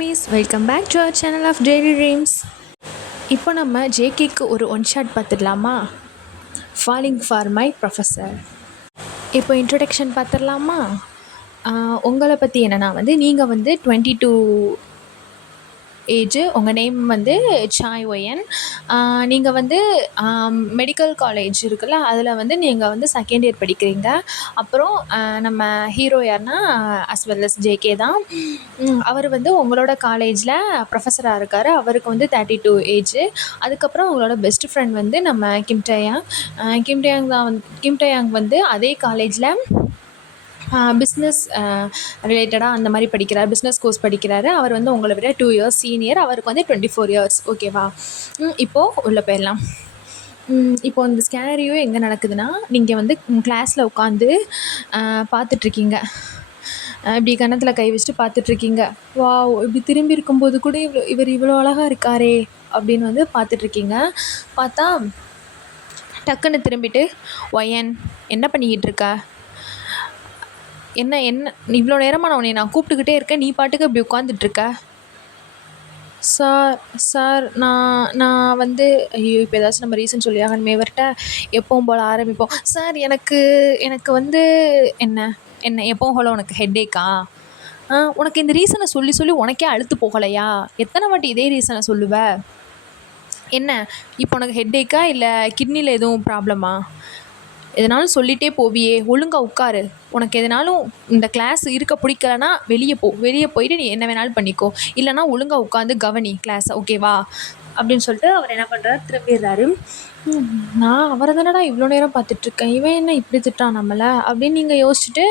ட்ரீமீஸ், welcome back to our channel of Daily Dreams. இப்போ நம்ம ஜேகேக்கு ஒரு ஒன் ஷாட் பார்த்துடலாமா? Falling for my professor. இப்போ இன்ட்ரொடக்ஷன் பார்த்துடலாமா? உங்களை பற்றி என்னென்னா நீங்கள் 22 ஏஜு, உங்கள் நேம் சாய் ஒயன். நீங்கள் மெடிக்கல் காலேஜ் இருக்குல்ல, அதில் நீங்கள் செகண்ட் இயர் படிக்கிறீங்க. அப்புறம் நம்ம ஹீரோ யாருன்னா அஸ் வெல் அஸ் ஜேகே தான். அவர் உங்களோட காலேஜில் ப்ரொஃபஸராக இருக்கார். அவருக்கு 32 ஏஜு. அதுக்கப்புறம் உங்களோட பெஸ்ட் ஃப்ரெண்ட் நம்ம கிம்டயாங். கிம்டயாங் அதே காலேஜில் பிஸ்னஸ் ரிலேட்டடாக அந்த மாதிரி படிக்கிறார், பிஸ்னஸ் கோர்ஸ் படிக்கிறாரு. அவர் உங்களை விட 2 இயர்ஸ் சீனியர். அவருக்கு 24 இயர்ஸ். ஓகேவா? இப்போது உள்ளே போயிடலாம். இப்போ இந்த ஸ்கேனரியோ எங்கே நடக்குதுன்னா, நீங்கள் கிளாஸில் உட்காந்து பார்த்துட்ருக்கீங்க. இப்படி கன்னத்தில் கை வச்சுட்டு பார்த்துட்ருக்கீங்க. வா, இப்படி திரும்பி இருக்கும்போது கூட இவர் இவ்வளோ அழகாக இருக்காரே அப்படின்னு பார்த்துட்ருக்கீங்க. பார்த்தா டக்குன்னு திரும்பிட்டு, ஒயன் என்ன பண்ணிக்கிட்டு இருக்க? என்ன இவ்வளோ நேரமாக நான் கூப்பிட்டுக்கிட்டே இருக்கேன், நீ பாட்டுக்கு இப்படி உட்காந்துட்ருக்க? சார் நான் ஐயோ, இப்போ ஏதாச்சும் நம்ம ரீசன் சொல்லி ஆகணுமே இவர்கிட்ட. எப்பவும் போல் ஆரம்பிப்போம். சார் எனக்கு என்ன எப்பவும் போல் உனக்கு ஹெட்டேக்கா? உனக்கு இந்த ரீசனை சொல்லி உனக்கே அழுத்து போகலையா? எத்தனை வாட்டி இதே ரீசனை சொல்லுவ? என்ன இப்போ உனக்கு ஹெட்டேக்கா இல்லை கிட்னியில் எதுவும் ப்ராப்ளமா? எதனாலும் சொல்லிகிட்டே போவியே, ஒழுங்காக உட்காரு. உனக்கு எதனாலும் இந்த கிளாஸ் இருக்க பிடிக்கலன்னா வெளியே போயிட்டு நீ என்ன வேணாலும் பண்ணிக்கோ, இல்லைனா ஒழுங்காக உட்காந்து கவனி கிளாஸை, ஓகேவா? அப்படின்னு சொல்லிட்டு அவர் என்ன பண்ணுறாரு, திரும்பிடுறாரு. நான் அவரை தானடா இவ்வளோ நேரம் பார்த்துட்ருக்கேன், இவன் என்ன இப்படி திட்டான் நம்மளை அப்படின்னு நீங்கள் யோசிச்சுட்டு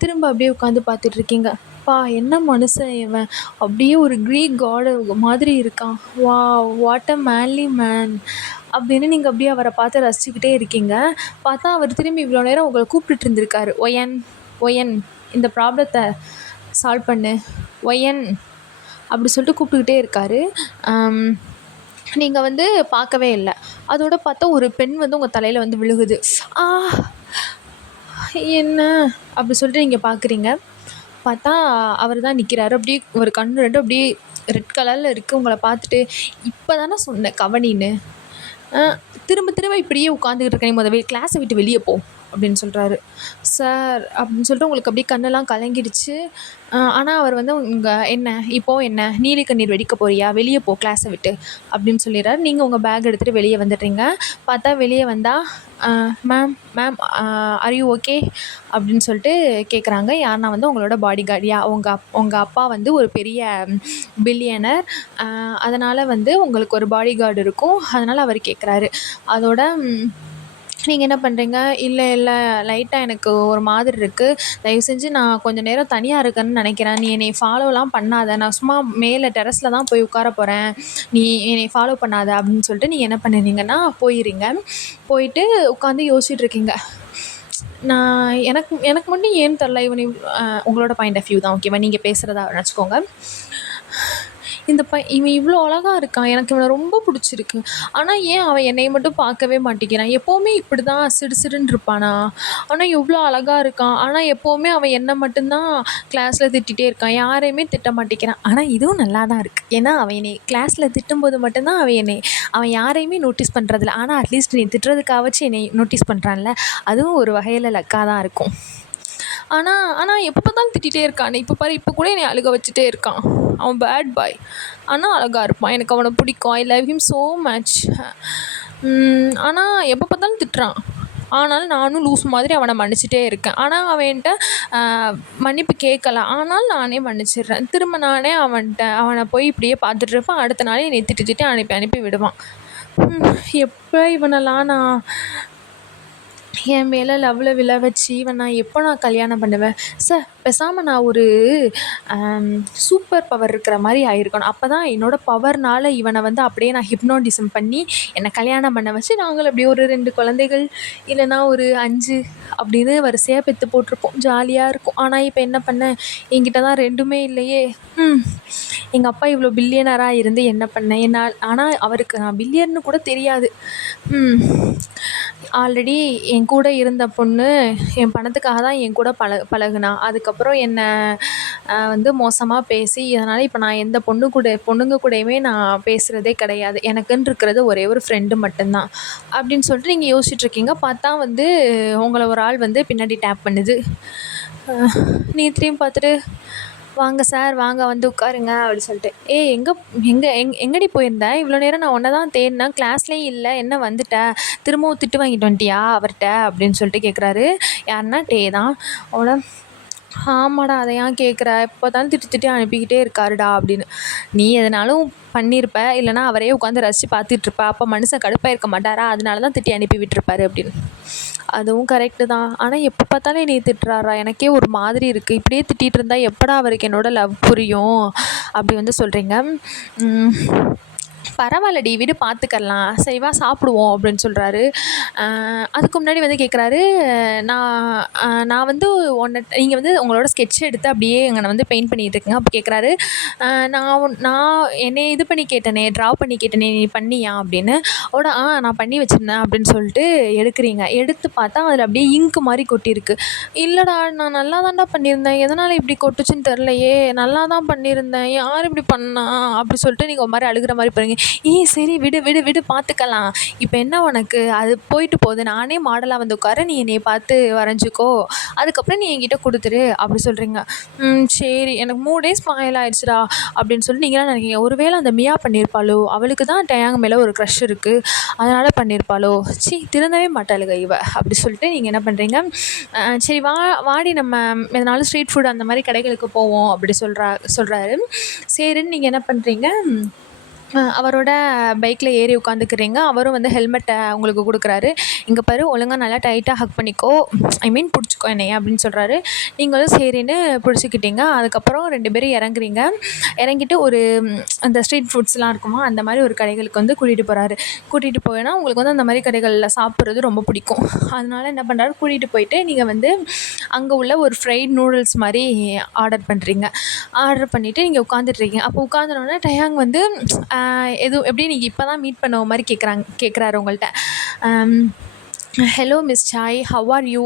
திரும்ப அப்படியே உட்காந்து பார்த்துட்ருக்கீங்க. பா, என்ன மனுஷன் இவன், அப்படியே ஒரு க்ரீக் காட் மாதிரி இருக்கான். வா, வாட் அ மேன்லி மேன் அப்படின்னு நீங்கள் அப்படியே அவரை பார்த்து ரசிச்சுக்கிட்டே இருக்கீங்க. பார்த்தா அவர் திரும்பி இவ்வளோ நேரம் உங்களை கூப்பிட்டுட்டு இருந்திருக்காரு. ஒயன் இந்த ப்ராப்ளத்தை சால்வ் பண்ணு ஒயன் அப்படி சொல்லிட்டு கூப்பிட்டுக்கிட்டே இருக்காரு. நீங்கள் பார்க்கவே இல்லை. அதோட பார்த்தா ஒரு பெண் உங்கள் தலையில் விழுகுது. என்ன அப்படி சொல்லிட்டு நீங்கள் பார்க்குறீங்க. பார்த்தா அவர் தான் நிற்கிறாரு. அப்படியே ஒரு கண்ணு ரெண்டும் அப்படியே ரெட் கலரில் இருக்குது. உங்களை பார்த்துட்டு, இப்போ தானே சொன்னேன் கவனின்னு, திரும்ப இப்படியே உட்காந்துக்கிட்டு இருக்கேன், முதல்ல கிளாஸை விட்டு வெளியே போ அப்படின்னு சொல்கிறாரு. சார் அப்படின்னு சொல்லிட்டு உங்களுக்கு அப்படியே கண்ணெல்லாம் கலங்கிடுச்சு. ஆனால் அவர் உங்கள் என்ன நீலி கண்ணீர் வெடிக்க போறியா, வெளியே போ கிளாஸை விட்டு அப்படின்னு சொல்லிடுறாரு. நீங்கள் உங்கள் பேக் எடுத்துகிட்டு வெளியே வந்துடுறீங்க. பார்த்தா வெளியே வந்தால் மேம் ஆர் யூ ஓகே அப்படின்னு சொல்லிட்டு கேட்குறாங்க. யாருன்னா உங்களோட பாடி கார்டு. உங்கள் அப்பா ஒரு பெரிய பில்லியனர். அதனால் உங்களுக்கு ஒரு பாடி கார்டு இருக்கும். அதனால் அவர் கேட்குறாரு. அதோட நீங்கள் என்ன பண்ணுறீங்க? இல்லை லைட்டாக எனக்கு ஒரு மாதிரி இருக்குது, தயவு செஞ்சு நான் கொஞ்சம் நேரம் தனியாக இருக்கேன்னு நினைக்கிறேன், நீ என்னை ஃபாலோலாம் பண்ணாத, நான் சும்மா மேலே டெரஸில் தான் போய் உட்கார போகிறேன், நீ என்னை ஃபாலோ பண்ணாத அப்படின்னு சொல்லிட்டு நீங்கள் என்ன பண்ணுறீங்கன்னா போயிடுறீங்க. போயிட்டு உட்காந்து யோசிச்சுட்டு இருக்கீங்க. நான் எனக்கு மட்டும் ஏன்னு தெரில, உங்களோட பாயிண்ட் ஆஃப் வியூ தான், ஓகேவா? நீங்கள் பேசுகிறதா நினச்சிக்கோங்க. இவன் இவ்வளோ அழகாக இருக்கான், எனக்கு இவனை ரொம்ப பிடிச்சிருக்கு, ஆனால் ஏன் அவன் என்னை மட்டும் பார்க்கவே மாட்டேங்கிறான்? எப்போவுமே இப்படி தான் சிடுன்னு இருப்பானா? ஆனால் எவ்வளோ அழகாக இருக்கான், ஆனால் எப்போவுமே அவன் என்னை மட்டும்தான் கிளாஸில் திட்டிகிட்டே இருக்கான், யாரையுமே திட்ட மாட்டேங்கிறான். ஆனால் இதுவும் நல்லா தான் இருக்குது, ஏன்னா அவன் என்னை கிளாஸில் திட்டும்போது மட்டும்தான் அவன் யாரையுமே நோட்டீஸ் பண்ணுறதில்ல. ஆனால் அட்லீஸ்ட் நீ திட்டுறதுக்காகச்சு என்னை நோட்டீஸ் பண்ணுறான்ல, அதுவும் ஒரு வகையில் லக்காக தான் இருக்கும். ஆனால் எப்போ பார்த்தாலும் திட்டிகிட்டே இருக்கானே, இப்போ பாரு, இப்போ கூட என்னை அழுக வச்சுட்டே இருக்கான். அவன் பேட் பாய், ஆனால் அழகாக இருப்பான், எனக்கு அவனை பிடிக்கும், I love him so much. ஆனால் எப்போ பார்த்தாலும் திட்டுறான். ஆனாலும் நானும் லூஸ் மாதிரி அவனை மன்னிச்சிட்டே இருக்கேன். ஆனால் அவன் என்கிட்ட மன்னிப்பு கேட்கல, ஆனால் நானே மன்னிச்சிடுறேன். திரும்ப நானே அவனை போய் இப்படியே பார்த்துட்டு இருப்பேன். அடுத்த நாளே என்னை திட்டி அனுப்பி விடுவான். எப்போ இவனெல்லாம் நான் என் மேலே லவ்வில் விழ வச்சு இவன் நான் கல்யாணம் பண்ணுவேன்? சார், பேசாமல் நான் ஒரு சூப்பர் பவர் இருக்கிற மாதிரி ஆகிருக்கணும். அப்போ தான் என்னோடய பவர்னால் இவனை அப்படியே நான் ஹிப்னோட்டிசம் பண்ணி என்னை கல்யாணம் பண்ண வச்சு நாங்கள் அப்படியே ஒரு 2 குழந்தைகள் இல்லைனா ஒரு 5 அப்படின்னு வரிசையாக பெற்று போட்டிருப்போம், ஜாலியாக இருக்கும். ஆனால் இப்போ என்ன பண்ணேன், என்கிட்ட தான் 2மே இல்லையே. எங்கள் அப்பா இவ்வளோ பில்லியனராக இருந்து என்ன பண்ணேன் என்னால்? ஆனால் அவருக்கு நான் பில்லியன்னு கூட தெரியாது. ஆல்ரெடி என் கூட இருந்த பொண்ணு என் பணத்துக்காக தான் என் கூட பழகுனா. அதுக்கப்புறம் என்னை வந்து மோசமாக பேசி, அதனால் இப்போ நான் எந்த பொண்ணுங்க கூடயுமே நான் பேசுகிறதே கிடையாது. எனக்குன்னு இருக்கிறது ஒரே ஒரு ஃப்ரெண்டு மட்டும்தான் அப்படின்னு சொல்லிட்டு நீங்கள் யோசிச்சுட்ருக்கீங்க. பார்த்தா வந்து உங்களை ஒரு ஆள் வந்து பின்னாடி டேப் பண்ணுது. நீ திரும்பி பார்த்துட்டு, வாங்க சார், வாங்க வந்து உட்காருங்க அப்படி சொல்லிட்டு. ஏய் எங்கடி போயிருந்த? இவ்வளோ நேரம் நான் உன்னை தான் தேடினேன், கிளாஸ்லேயும் இல்லை, என்ன வந்துட்ட, திரும்பவும் திட்டு வாங்கிட்டு வந்துட்டியா அவர்கிட்ட அப்படின்னு சொல்லிட்டு கேட்குறாரு. யாருன்னா டே தான். அவளை, ஆமாடா, அதை ஏன் கேட்குற, எப்போ தான் திட்டி திட்டி அனுப்பிக்கிட்டே இருக்காருடா அப்படின்னு. நீ எதனாலும் பண்ணியிருப்ப, இல்லைனா அவரே உட்காந்து ரசித்து பார்த்துட்ருப்ப, அப்போ மனுஷன் கடுப்பாக இருக்க மாட்டாரா, அதனால தான் திட்டி அனுப்பி விட்டுருப்பாரு அப்படின்னு. அதுவும் கரெக்டு தான். ஆனால் எப்போ பார்த்தாலும் என்னை திட்டுறாரா, எனக்கே ஒரு மாதிரி இருக்குது. இப்படியே திட்டிகிட்டு இருந்தால் எப்படா அவருக்கு என்னோடய லவ் புரியும் அப்படி வந்து சொல்கிறீங்க. பரவாயில்லடி விடு, பார்த்துக்கலாம், சரி வா சாப்பிடுவோம் அப்படின்னு சொல்கிறாரு. அதுக்கு முன்னாடி வந்து கேட்குறாரு, நான் வந்து நீங்கள் வந்து உங்களோட ஸ்கெட்ச் எடுத்து அப்படியே எங்களை வந்து பெயிண்ட் பண்ணிகிட்டு இருக்கேங்க. அப்போ கேட்குறாரு, நான் என்னை இது பண்ணி கேட்டேனே, ட்ரா பண்ணி கேட்டேனே, நீ பண்ணியா அப்படின்னு. நான் பண்ணி வச்சுருந்தேன் அப்படின்னு சொல்லிட்டு எடுக்கிறீங்க. எடுத்து பார்த்தா அதில் அப்படியே இங்கு மாதிரி கொட்டியிருக்கு. இல்லைடா, நான் நல்லா தான்டா பண்ணியிருந்தேன், எதனால் இப்படி கொட்டுச்சுன்னு தெரிலையே, நல்லா தான் பண்ணியிருந்தேன், யார் இப்படி பண்ணா அப்படி சொல்லிட்டு நீங்கள் ஒரு மாதிரி அழுகிற மாதிரி பாருங்க. சரி விடு விடு விடு, பார்த்துக்கலாம், இப்போ என்ன உனக்கு, அது போயிட்டு போகுது, நானே மாடலாக வந்து உட்கார, நீ என்னை பார்த்து வரைஞ்சிக்கோ, அதுக்கப்புறம் நீ என்கிட்ட கொடுத்துரு அப்படி சொல்கிறீங்க. சரி, எனக்கு 3 days ஸ்பாயில் ஆயிடுச்சுடா அப்படின்னு சொல்லி நீங்களாம் நினைக்கிங்க. ஒருவேளை அந்த மியா பண்ணியிருப்பாளோ, அவளுக்கு தான் டயாங் மேலே ஒரு க்ரஷ் இருக்குது, அதனால் பண்ணியிருப்பாளோ, திருந்தவே மாட்டாளுங்க இவ அப்படி சொல்லிட்டு நீங்கள் என்ன பண்ணுறீங்க, சரி வாடி நம்ம எதனாலும் ஸ்ட்ரீட் ஃபுட் அந்த மாதிரி கடைகளுக்கு போவோம் அப்படி சொல்கிறாரு. சரின்னு நீங்கள் என்ன பண்ணுறீங்க, அவரோட பைக்கில் ஏறி உட்காந்துக்கிறீங்க. அவரும் வந்து ஹெல்மெட்டை உங்களுக்கு கொடுக்குறாரு. இங்கே பாரு, ஒழுங்காக நல்லா டைட்டாக ஹக் பண்ணிக்கோ, பிடிச்சிக்கோ என்னைய அப்படின்னு சொல்கிறாரு. நீங்களும் சரின்னு பிடிச்சிக்கிட்டீங்க. அதுக்கப்புறம் 2 பேரும் இறங்கிட்டு ஒரு அந்த ஸ்ட்ரீட் ஃபுட்ஸ்லாம் இருக்குமா, அந்த மாதிரி ஒரு கடைகளுக்கு வந்து கூட்டிகிட்டு போகிறாரு. கூட்டிகிட்டு போனால் உங்களுக்கு வந்து அந்த மாதிரி கடைகளில் சாப்பிட்றது ரொம்ப பிடிக்கும். அதனால என்ன பண்ணுறாரு, கூட்டிகிட்டு போயிட்டு நீங்கள் வந்து அங்கே உள்ள ஒரு ஃப்ரைட் நூடுல்ஸ் மாதிரி ஆர்டர் பண்ணுறீங்க. ஆர்டர் பண்ணிவிட்டு நீங்கள் உட்காந்துட்ருக்கீங்க. அப்போ உட்காந்துனோடனே டயாங் வந்து எப்படி நீங்கள் இப்போ தான் மீட் பண்ண மாதிரி கேட்குறாரு உங்கள்கிட்ட. Hello miss Sai, how are you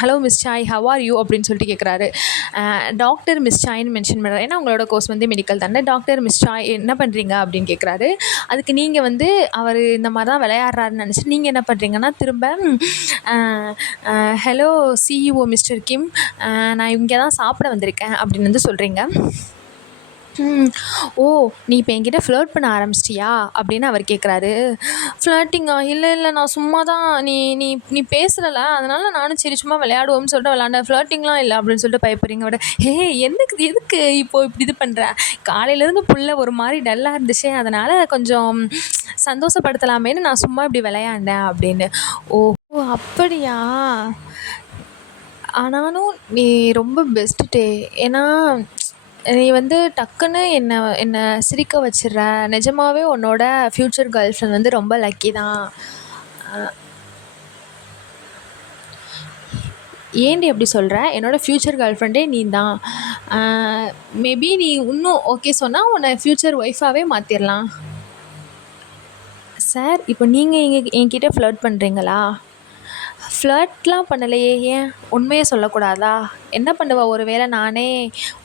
hello miss Sai, how are you அப்படின்னு சொல்லிட்டு கேட்குறாரு. டாக்டர் மிஸ் சாய்ன்னு மென்ஷன் பண்ணுறாரு. ஏன்னா உங்களோட கோர்ஸ் வந்து மெடிக்கல் தானே. டாக்டர் மிஸ் சாய் என்ன பண்ணுறீங்க அப்படின்னு கேட்குறாரு. அதுக்கு நீங்கள் வந்து அவர் இந்த மாதிரி தான் விளையாடுறாருன்னு நினச்சிட்டு நீங்கள் என்ன பண்ணுறீங்கன்னா திரும்ப ஹலோ சிஇஓ மிஸ்டர் கிம், நான் இங்கே தான் சாப்பிட வந்திருக்கேன் அப்படின்னு வந்து சொல்கிறீங்க. ஓ, நீ இப்போ என்கிட்ட ஃப்ளர்ட் பண்ண ஆரம்பிச்சிட்டியா அப்படின்னு அவர் கேட்குறாரு. ஃப்ளர்ட்டிங்கா, இல்லை நான் சும்மா தான், நீ நீ நீ பேசுகிறல, அதனால நானும் சரி சும்மா விளையாடுவோம்னு சொல்லிட்டு விளையாண்டேன், ஃப்ளர்ட்டிங்லாம் இல்லை அப்படின்னு சொல்லிட்டு பயப்படுறீங்க. விட எதுக்கு இப்போது இப்படி இது பண்ணுற, காலையிலேருந்து புள்ள ஒரு மாதிரி டல்லாக இருந்துச்சு, அதனால் கொஞ்சம் சந்தோஷப்படுத்தலாமேன்னு நான் சும்மா இப்படி விளையாண்டேன் அப்படின்னு. ஓ அப்படியா, ஆனாலும் நீ ரொம்ப பெஸ்ட்டு. ஏன்னா நீ வந்து டக்குன்னு என்னை சிரிக்க வச்சிடுற, நிஜமாகவே உன்னோட ஃப்யூச்சர் கேர்ள் ஃப்ரெண்ட் வந்து ரொம்ப லக்கி தான். ஏன்டி அப்படி சொல்கிற, என்னோடய ஃப்யூச்சர் கேர்ள் ஃப்ரெண்டே நீ தான். மேபி நீ இன்னும் ஓகே சொன்னால் உன்னை ஃப்யூச்சர் ஒய்ஃபாகவே மாற்றிடலாம். சார், இப்போ நீங்கள் என்கிட்ட ஃப்ளர்ட் பண்ணுறீங்களா? ஃப்ளர்ட்லாம் பண்ணலையே, ஏன் உண்மையை சொல்லக்கூடாதா? என்ன பண்ணுவ, ஒரு வேளை நானே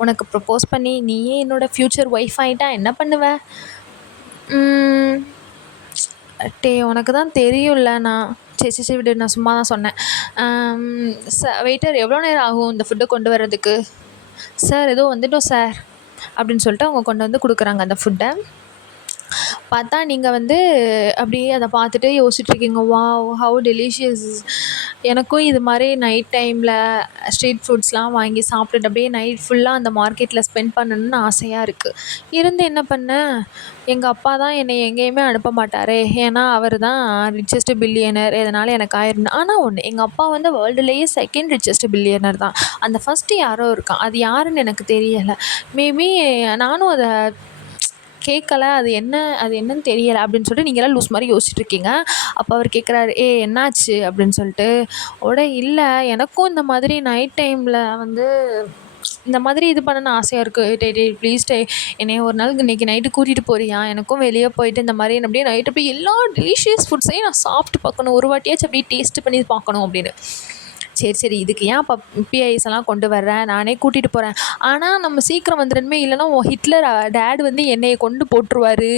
உனக்கு ப்ரப்போஸ் பண்ணி நீயே என்னோடய ஃப்யூச்சர் ஒய்ஃப் ஆகிட்டா என்ன பண்ணுவ? உனக்கு தான் தெரியும்ல. நான் சரி விடு, நான் சும்மா தான் சொன்னேன். வெயிட்டர், எவ்வளோ நேரம் ஆகும் இந்த ஃபுட்டை கொண்டு வர்றதுக்கு? சார், ஏதோ வந்துட்டோம் சார் அப்படின்னு சொல்லிட்டு அவங்க கொண்டு வந்து கொடுக்குறாங்க அந்த ஃபுட்டை. பார்த்தா நீங்கள் வந்து அப்படியே அதை பார்த்துட்டு யோசிச்சுட்ருக்கீங்க, வாவ் ஹவ் டெலிஷியஸ், எனக்கும் இது மாதிரி நைட் டைமில் ஸ்ட்ரீட் ஃபுட்ஸ்லாம் வாங்கி சாப்பிட்டுட்டு அப்படியே நைட் ஃபுல்லாக அந்த மார்க்கெட்டில் ஸ்பெண்ட் பண்ணணும்னு ஆசையாக இருக்குது. இருந்து என்ன பண்ணேன், எங்கள் அப்பா தான் என்னை எங்கேயுமே அனுப்ப மாட்டார், ஏன்னா அவர் தான் ரிச்சஸ்ட் பில்லியனர், இதனால் எனக்கு ஆயிருந்து. ஆனால் ஒன்று, எங்கள் அப்பா வந்து வேர்ல்டுலேயே 2nd ரிச்சஸ்ட் பில்லியனர் தான். அந்த ஃபஸ்ட்டு யாரோ இருக்கான், அது யாருன்னு எனக்கு தெரியலை. மேபி நானும் அதை கேட்கல, அது என்னன்னு தெரியலை அப்படின்னு சொல்லிட்டு நீங்களாம் லூஸ் மாதிரி யோசிச்சுட்ருக்கீங்க. அப்போ அவர் கேட்குறாரு, என்னாச்சு அப்படின்னு சொல்லிட்டு. இல்லை, எனக்கும் இந்த மாதிரி நைட் டைமில் வந்து இந்த மாதிரி இது பண்ணணும்னு ஆசையாக இருக்குது. டே டே ப்ளீஸ் டே என்னைய ஒரு நாள் இன்றைக்கி நைட்டு கூட்டிகிட்டு போறியா? எனக்கும் வெளியே போயிட்டு இந்த மாதிரி அப்படியே நைட்டு போய் எல்லா டெலிஷியஸ் ஃபுட்ஸையும் நான் சாப்பிட்டு பார்க்கணும், ஒரு வாட்டியாச்சும் அப்படியே டேஸ்ட் பண்ணி பார்க்கணும் அப்படின்னு. சரி சரி இதுக்கு ஏன் அப்போ பிஐஎஸ் எல்லாம் கொண்டு வர்றேன், நானே கூட்டிகிட்டு போகிறேன். ஆனால் நம்ம சீக்கிரம் வந்துடணுமே, இல்லைனா ஹிட்லர் டேட் வந்து என்னையை கொண்டு போட்டுருவார்,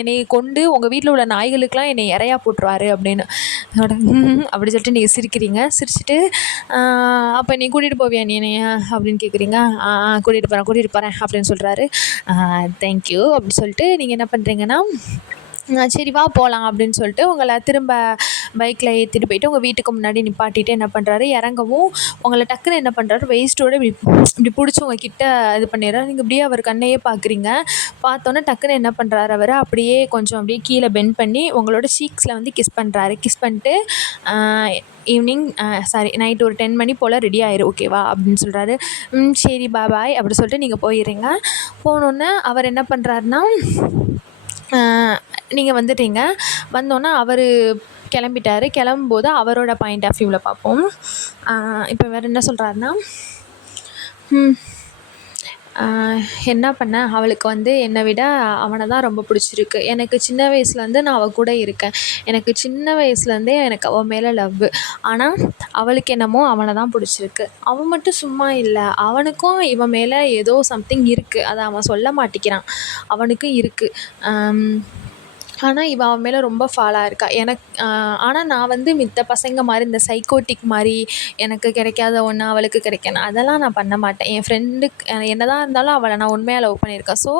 என்னையை கொண்டு உங்கள் வீட்டில் உள்ள நாய்களுக்கெலாம் என்னை இறையா போட்டுருவார் அப்படின்னு. அப்படி சொல்லிட்டு நீங்கள் சிரிக்கிறீங்க. சிரிச்சுட்டு அப்போ நீ கூட்டிகிட்டு போவியா நீ என்னைய அப்படின்னு கேட்குறீங்க. கூட்டிகிட்டு போகிறேன் அப்படின்னு சொல்கிறாரு. தேங்க்யூ அப்படி சொல்லிட்டு நீங்கள் என்ன பண்ணுறீங்கன்னா, சரி வா போகலாம் அப்படின்னு சொல்லிட்டு உங்களை திரும்ப பைக்கில் ஏற்றிட்டு போயிட்டு உங்கள் வீட்டுக்கு முன்னாடி நிப்பாட்டிட்டு என்ன பண்ணுறாரு, இறங்கவும் உங்களை டக்குன்னு என்ன பண்ணுறாரு, வேஸ்ட்டோடு இப்படி பிடிச்சி உங்கள் கிட்ட இது பண்ணிடுறாரு. நீங்கள் இப்படியே அவர் கண்ணையே பார்க்குறீங்க. பார்த்தோன்னே டக்குன்னு என்ன பண்ணுறாரு, அவர் அப்படியே கொஞ்சம் அப்படியே கீழே பெண்ட் பண்ணி உங்களோட சீக்ஸில் வந்து கிஸ் பண்ணுறாரு. கிஸ் பண்ணிட்டு ஈவினிங் நைட் ஒரு 10 மணி போல் ரெடி ஆயிரு ஓகேவா அப்படின்னு சொல்கிறாரு. சரி பாய் அப்படி சொல்லிட்டு நீங்கள் போயிடுறீங்க. போனோன்னே அவர் என்ன பண்ணுறாருன்னா, நீங்கள் வந்துட்டீங்க. வந்தோன்னே அவர் கிளம்பிட்டார். கிளம்பும்போது அவரோட பாயிண்ட் ஆஃப் வியூவில் பார்ப்போம். இப்போ வேறு என்ன சொல்கிறாருன்னா, என்ன பண்ணேன், அவளுக்கு வந்து என்னை விட அவனை தான் ரொம்ப பிடிச்சிருக்கு. எனக்கு சின்ன வயசுலேருந்து நான் அவள் கூட இருக்கேன். எனக்கு சின்ன வயசுலேருந்தே எனக்கு அவள் மேலே லவ்வு. ஆனால் அவளுக்கு என்னமோ அவனை தான் பிடிச்சிருக்கு. அவன் மட்டும் சும்மா இல்லை, அவனுக்கும் இவன் மேலே ஏதோ சம்திங் இருக்குது. அதை அவன் சொல்ல மாட்டேங்கிறான். அவனுக்கும் இருக்குது. ஆனால் இவள் அவன் மேலே ரொம்ப ஃபாலாக இருக்கா. ஆனால் நான் வந்து மித்த பசங்க மாதிரி இந்த சைக்கோட்டிக் மாதிரி எனக்கு கிடைக்காத ஒன்று அவளுக்கு கிடைக்கணும் அதெல்லாம் நான் பண்ண மாட்டேன். என் ஃப்ரெண்டுக்கு என்னதான் இருந்தாலும் அவளை நான் உண்மையாக லவ் பண்ணியிருக்கேன். ஸோ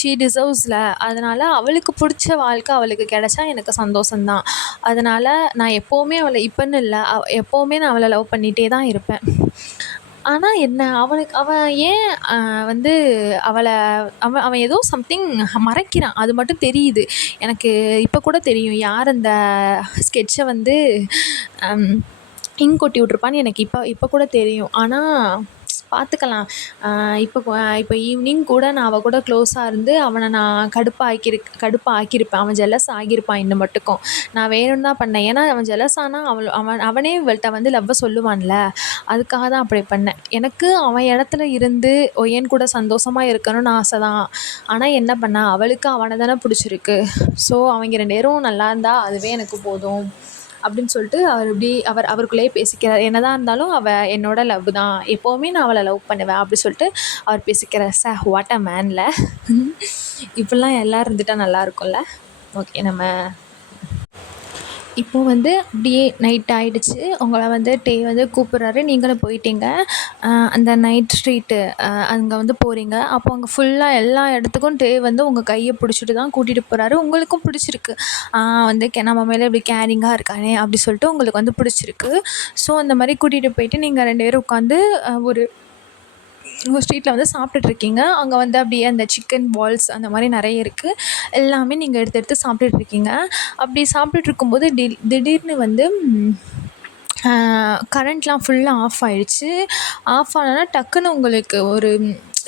ஷீ டிசர்வ்ஸில். அதனால் அவளுக்கு பிடிச்ச வாழ்க்கை அவளுக்கு கிடைச்சா எனக்கு சந்தோஷந்தான். அதனால் நான் எப்போவுமே அவளை இப்போன்னு இல்லை, எப்போவுமே நான் அவளை லவ் பண்ணிகிட்டே தான் இருப்பேன். ஆனால் என்ன அவன் ஏன் வந்து அவன் ஏதோ சம்திங் மறைக்கிறான். அது மட்டும் தெரியுது எனக்கு. இப்போ கூட தெரியும் யார் அந்த ஸ்கெட்சை வந்து இங்க் கொட்டி விட்ருப்பான்னு எனக்கு இப்போ கூட தெரியும். ஆனால் பார்த்துக்கலாம். இப்போ ஈவினிங் கூட நான் அவள் கூட க்ளோஸாக இருந்து அவனை நான் கடுப்பாக ஆக்கியிருப்பேன். அவன் ஜெலஸ் ஆகியிருப்பான் இன்னும் மட்டுக்கும். நான் வேணும்னு தான் பண்ணேன். ஏன்னா அவன் ஜெலஸ் ஆனால் அவனே இவள்கிட்ட வந்து லவ்வை சொல்லுவான்ல, அதுக்காக தான் அப்படி பண்ணேன். எனக்கு அவன் இடத்துல இருந்து என் கூட சந்தோஷமாக இருக்கணும்னு ஆசை தான். ஆனால் என்ன பண்ண, அவளுக்கு அவனை தானே பிடிச்சிருக்கு. ஸோ அவங்க 2 பேரும் நல்லா இருந்தால் அதுவே எனக்கு போதும் அப்படின்னு சொல்லிட்டு அவருக்குள்ளேயே பேசிக்கிறார். என்னதான் இருந்தாலும் அவள் என்னோட லவ் தான், எப்போவுமே நான் அவளை லவ் பண்ணுவேன் அப்படி சொல்லிட்டு அவர் பேசிக்கிறார். வாட் அ மேனில் இப்படிலாம் எல்லோரும் இருந்துட்டால் நல்லா இருக்கும்ல. ஓகே, நம்ம இப்போது வந்து அப்படியே நைட் ஆகிடுச்சு. உங்களை வந்து டே வந்து கூப்பிட்றாரு. நீங்களும் போயிட்டீங்க. அந்த நைட் ஸ்ட்ரீட்டு அங்கே வந்து போகிறீங்க. அப்போ அங்கே ஃபுல்லாக எல்லா இடத்துக்கும் டே வந்து உங்கள் கையை பிடிச்சிட்டு தான் கூட்டிகிட்டு போகிறாரு. உங்களுக்கும் பிடிச்சிருக்கு. வந்து நம்ம மேலே இப்படி கேரிங்காக இருக்கானே அப்படி சொல்லிட்டு உங்களுக்கு வந்து பிடிச்சிருக்கு. ஸோ அந்த மாதிரி கூட்டிகிட்டு போயிட்டு நீங்கள் 2 பேரும் உட்காந்து ஒரு ஸ்ட்ரீட்டில் வந்து சாப்பிட்டுட்ருக்கீங்க. அங்கே வந்து அப்படியே அந்த சிக்கன் பால்ஸ் அந்த மாதிரி நிறைய இருக்குது. எல்லாமே நீங்கள் எடுத்து சாப்பிட்டுட்ருக்கீங்க. அப்படி சாப்பிட்டுட்ருக்கும்போது திடீர்னு வந்து கரண்ட்லாம் ஃபுல்லாக ஆஃப் ஆகிடுச்சு. ஆஃப் ஆனோன்னா டக்குன்னு உங்களுக்கு ஒரு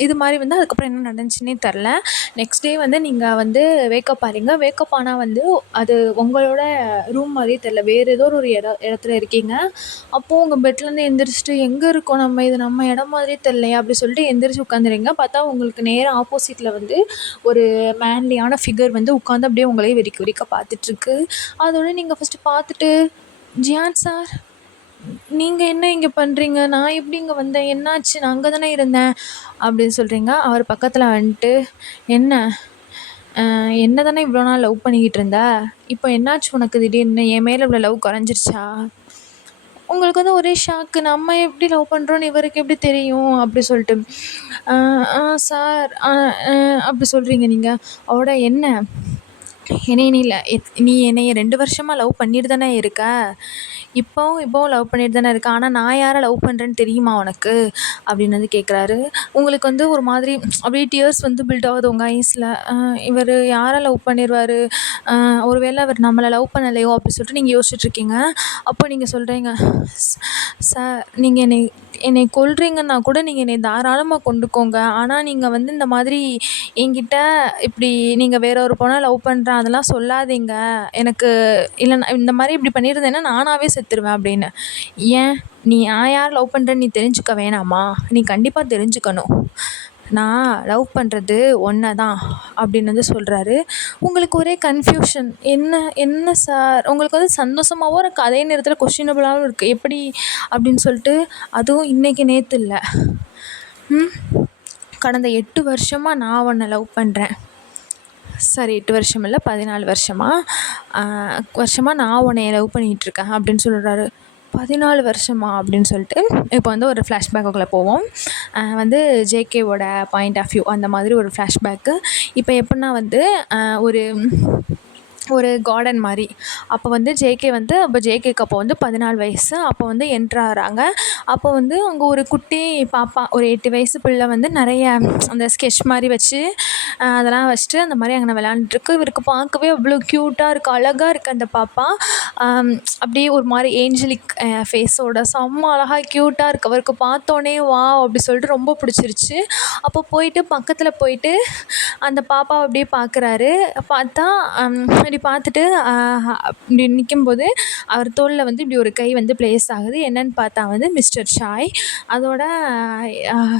இது மாதிரி வந்து அதுக்கப்புறம் என்ன நடந்துச்சுன்னே தெரில. நெக்ஸ்ட் டே வந்து நீங்கள் வந்து வேக்கப் ஆகிறீங்க. வேக்கப் ஆனால் வந்து அது உங்களோட ரூம் மாதிரியே தெரில, வேறு ஏதோ ஒரு இடத்துல இருக்கீங்க. அப்போது உங்கள் பெட்லேருந்து எந்திரிச்சிட்டு எங்கே இருக்கோம் நம்ம, இது நம்ம இடம் மாதிரியே தெரிலையா அப்படி சொல்லிட்டு எந்திரிச்சு உட்காந்துறீங்க. பார்த்தா உங்களுக்கு நேராக ஆப்போசிட்டில் வந்து ஒரு மேன்லியான ஃபிகர் வந்து உட்காந்து அப்படியே உங்களையே வெறிக்க பார்த்துட்ருக்கு. அதோட நீங்கள் ஃபஸ்ட்டு பார்த்துட்டு, ஜியான் சார் நீங்கள் என்ன இங்கே பண்ணுறீங்க, நான் எப்படி இங்கே வந்தேன், என்னாச்சு, நான் அங்கே தானே இருந்தேன் அப்படின்னு சொல்கிறீங்க. அவர் பக்கத்தில் வந்துட்டு, என்ன தானே இவ்வளோ நாள் லவ் பண்ணிக்கிட்டு இருந்த, இப்போ என்னாச்சு உனக்கு திடீர்னு, என் மேலே இவ்வளோ லவ் குறைஞ்சிருச்சா? உங்களுக்கு வந்து ஒரே ஷாக்கு, நம்ம எப்படி லவ் பண்ணுறோன்னு இவருக்கு எப்படி தெரியும் அப்படி சொல்லிட்டு. சார் அப்படி சொல்கிறீங்க நீங்கள். அவரோட என்ன நீ என்னைய 2 வருஷமாக லவ் பண்ணிட்டு தானே இருக்க, இப்போவும் லவ் பண்ணிட்டு தானே இருக்க. ஆனால் நான் யாரை லவ் பண்ணுறேன்னு தெரியுமா உனக்கு அப்படின்னு வந்து கேட்குறாரு. உங்களுக்கு வந்து ஒரு மாதிரி அப்படியே டியர்ஸ் வந்து பில்ட் ஆகுது உங்கள் ஐஸில். இவர் யாரை லவ் பண்ணிடுவார், ஒரு வேளை அவர் நம்மளை லவ் பண்ணலையோ அப்படி சொல்லிட்டு நீங்கள் யோசிச்சுட்ருக்கீங்க. அப்போ நீங்கள் சொல்கிறீங்க, சார் நீங்கள் என்னை என்னை கொல்றீங்கன்னா கூட நீங்கள் என்னை தாராளமாக கொண்டுக்கோங்க. ஆனால் நீங்கள் வந்து இந்த மாதிரி என்கிட்ட இப்படி நீங்கள் வேற ஒரு பொண்ணை லவ் பண்ணுறேன் அதெல்லாம் சொல்லாதீங்க. எனக்கு இல்லைன்னா இந்த மாதிரி இப்படி பண்ணியிருந்தேன்னா நானாகவே செத்துருவேன் அப்படின்னு. ஏன் நீ நான் யார் லவ் பண்ணுறேன்னு நீ தெரிஞ்சுக்க வேணாமா? நீ கண்டிப்பாக தெரிஞ்சுக்கணும். நான் லவ் பண்ணுறது ஒன்றை தான் அப்படின்னு வந்து சொல்கிறாரு. உங்களுக்கு ஒரே கன்ஃப்யூஷன். என்ன என்ன சார் உங்களுக்கு வந்து சந்தோஷமாகவும் இருக்குது, அதே நேரத்தில் கொஸ்டினபுளாகவும் இருக்குது. எப்படி அப்படின்னு சொல்லிட்டு, அதுவும் இன்றைக்கி நேற்று இல்லை, கடந்த 8 வருஷமாக நான் உன்னை லவ் பண்ணுறேன். சரி 8 வருஷம் இல்லை 14 வருஷமாக நான் உன்னை லவ் பண்ணிகிட்ருக்கேன் அப்படின்னு சொல்கிறாரு. 14 வருஷமா அப்படின்னு சொல்லிட்டு இப்போ வந்து ஒரு ஃப்ளாஷ்பேக்குள்ளே போவோம். வந்து ஜேகேவோட பாயிண்ட் ஆஃப் வியூ அந்த மாதிரி ஒரு ஃப்ளாஷ்பேக்கு. இப்போ எப்படின்னா வந்து ஒரு ஒரு கார்டன் மாதிரி. அப்போ வந்து ஜேகே வந்து ஜேகேக்கு அப்போ வந்து 14 வயசு. அப்போ வந்து என்ட்ரு ஆகிறாங்க. அப்போ வந்து அங்கே ஒரு குட்டி பாப்பா, ஒரு 8 வயசு பிள்ளை வந்து நிறைய அந்த ஸ்கெட்ச் மாதிரி வச்சு அதெல்லாம் வச்சுட்டு அந்த மாதிரி அங்கே விளையாண்டுருக்கு. இவருக்கு பார்க்கவே அவ்வளோ க்யூட்டாக இருக்குது, அழகாக இருக்குது அந்த பாப்பா. அப்படியே ஒரு மாதிரி ஏஞ்சலிக் ஃபேஸோட செம்ம அழகாக க்யூட்டாக இருக்குது. அவருக்கு பார்த்தோன்னே வா அப்படி சொல்லிட்டு ரொம்ப பிடிச்சிருச்சு. அப்போ போயிட்டு பக்கத்தில் போயிட்டு அந்த பாப்பாவை அப்படியே பார்க்குறாரு. பார்த்தா இப்படி பார்த்துட்டு இப்படி நிற்கும்போது அவர் தோளில் வந்து இப்படி ஒரு கை வந்து ப்ளேஸ் ஆகுது. என்னன்னு பார்த்தா வந்து மிஸ்டர் ஷாய். அதோட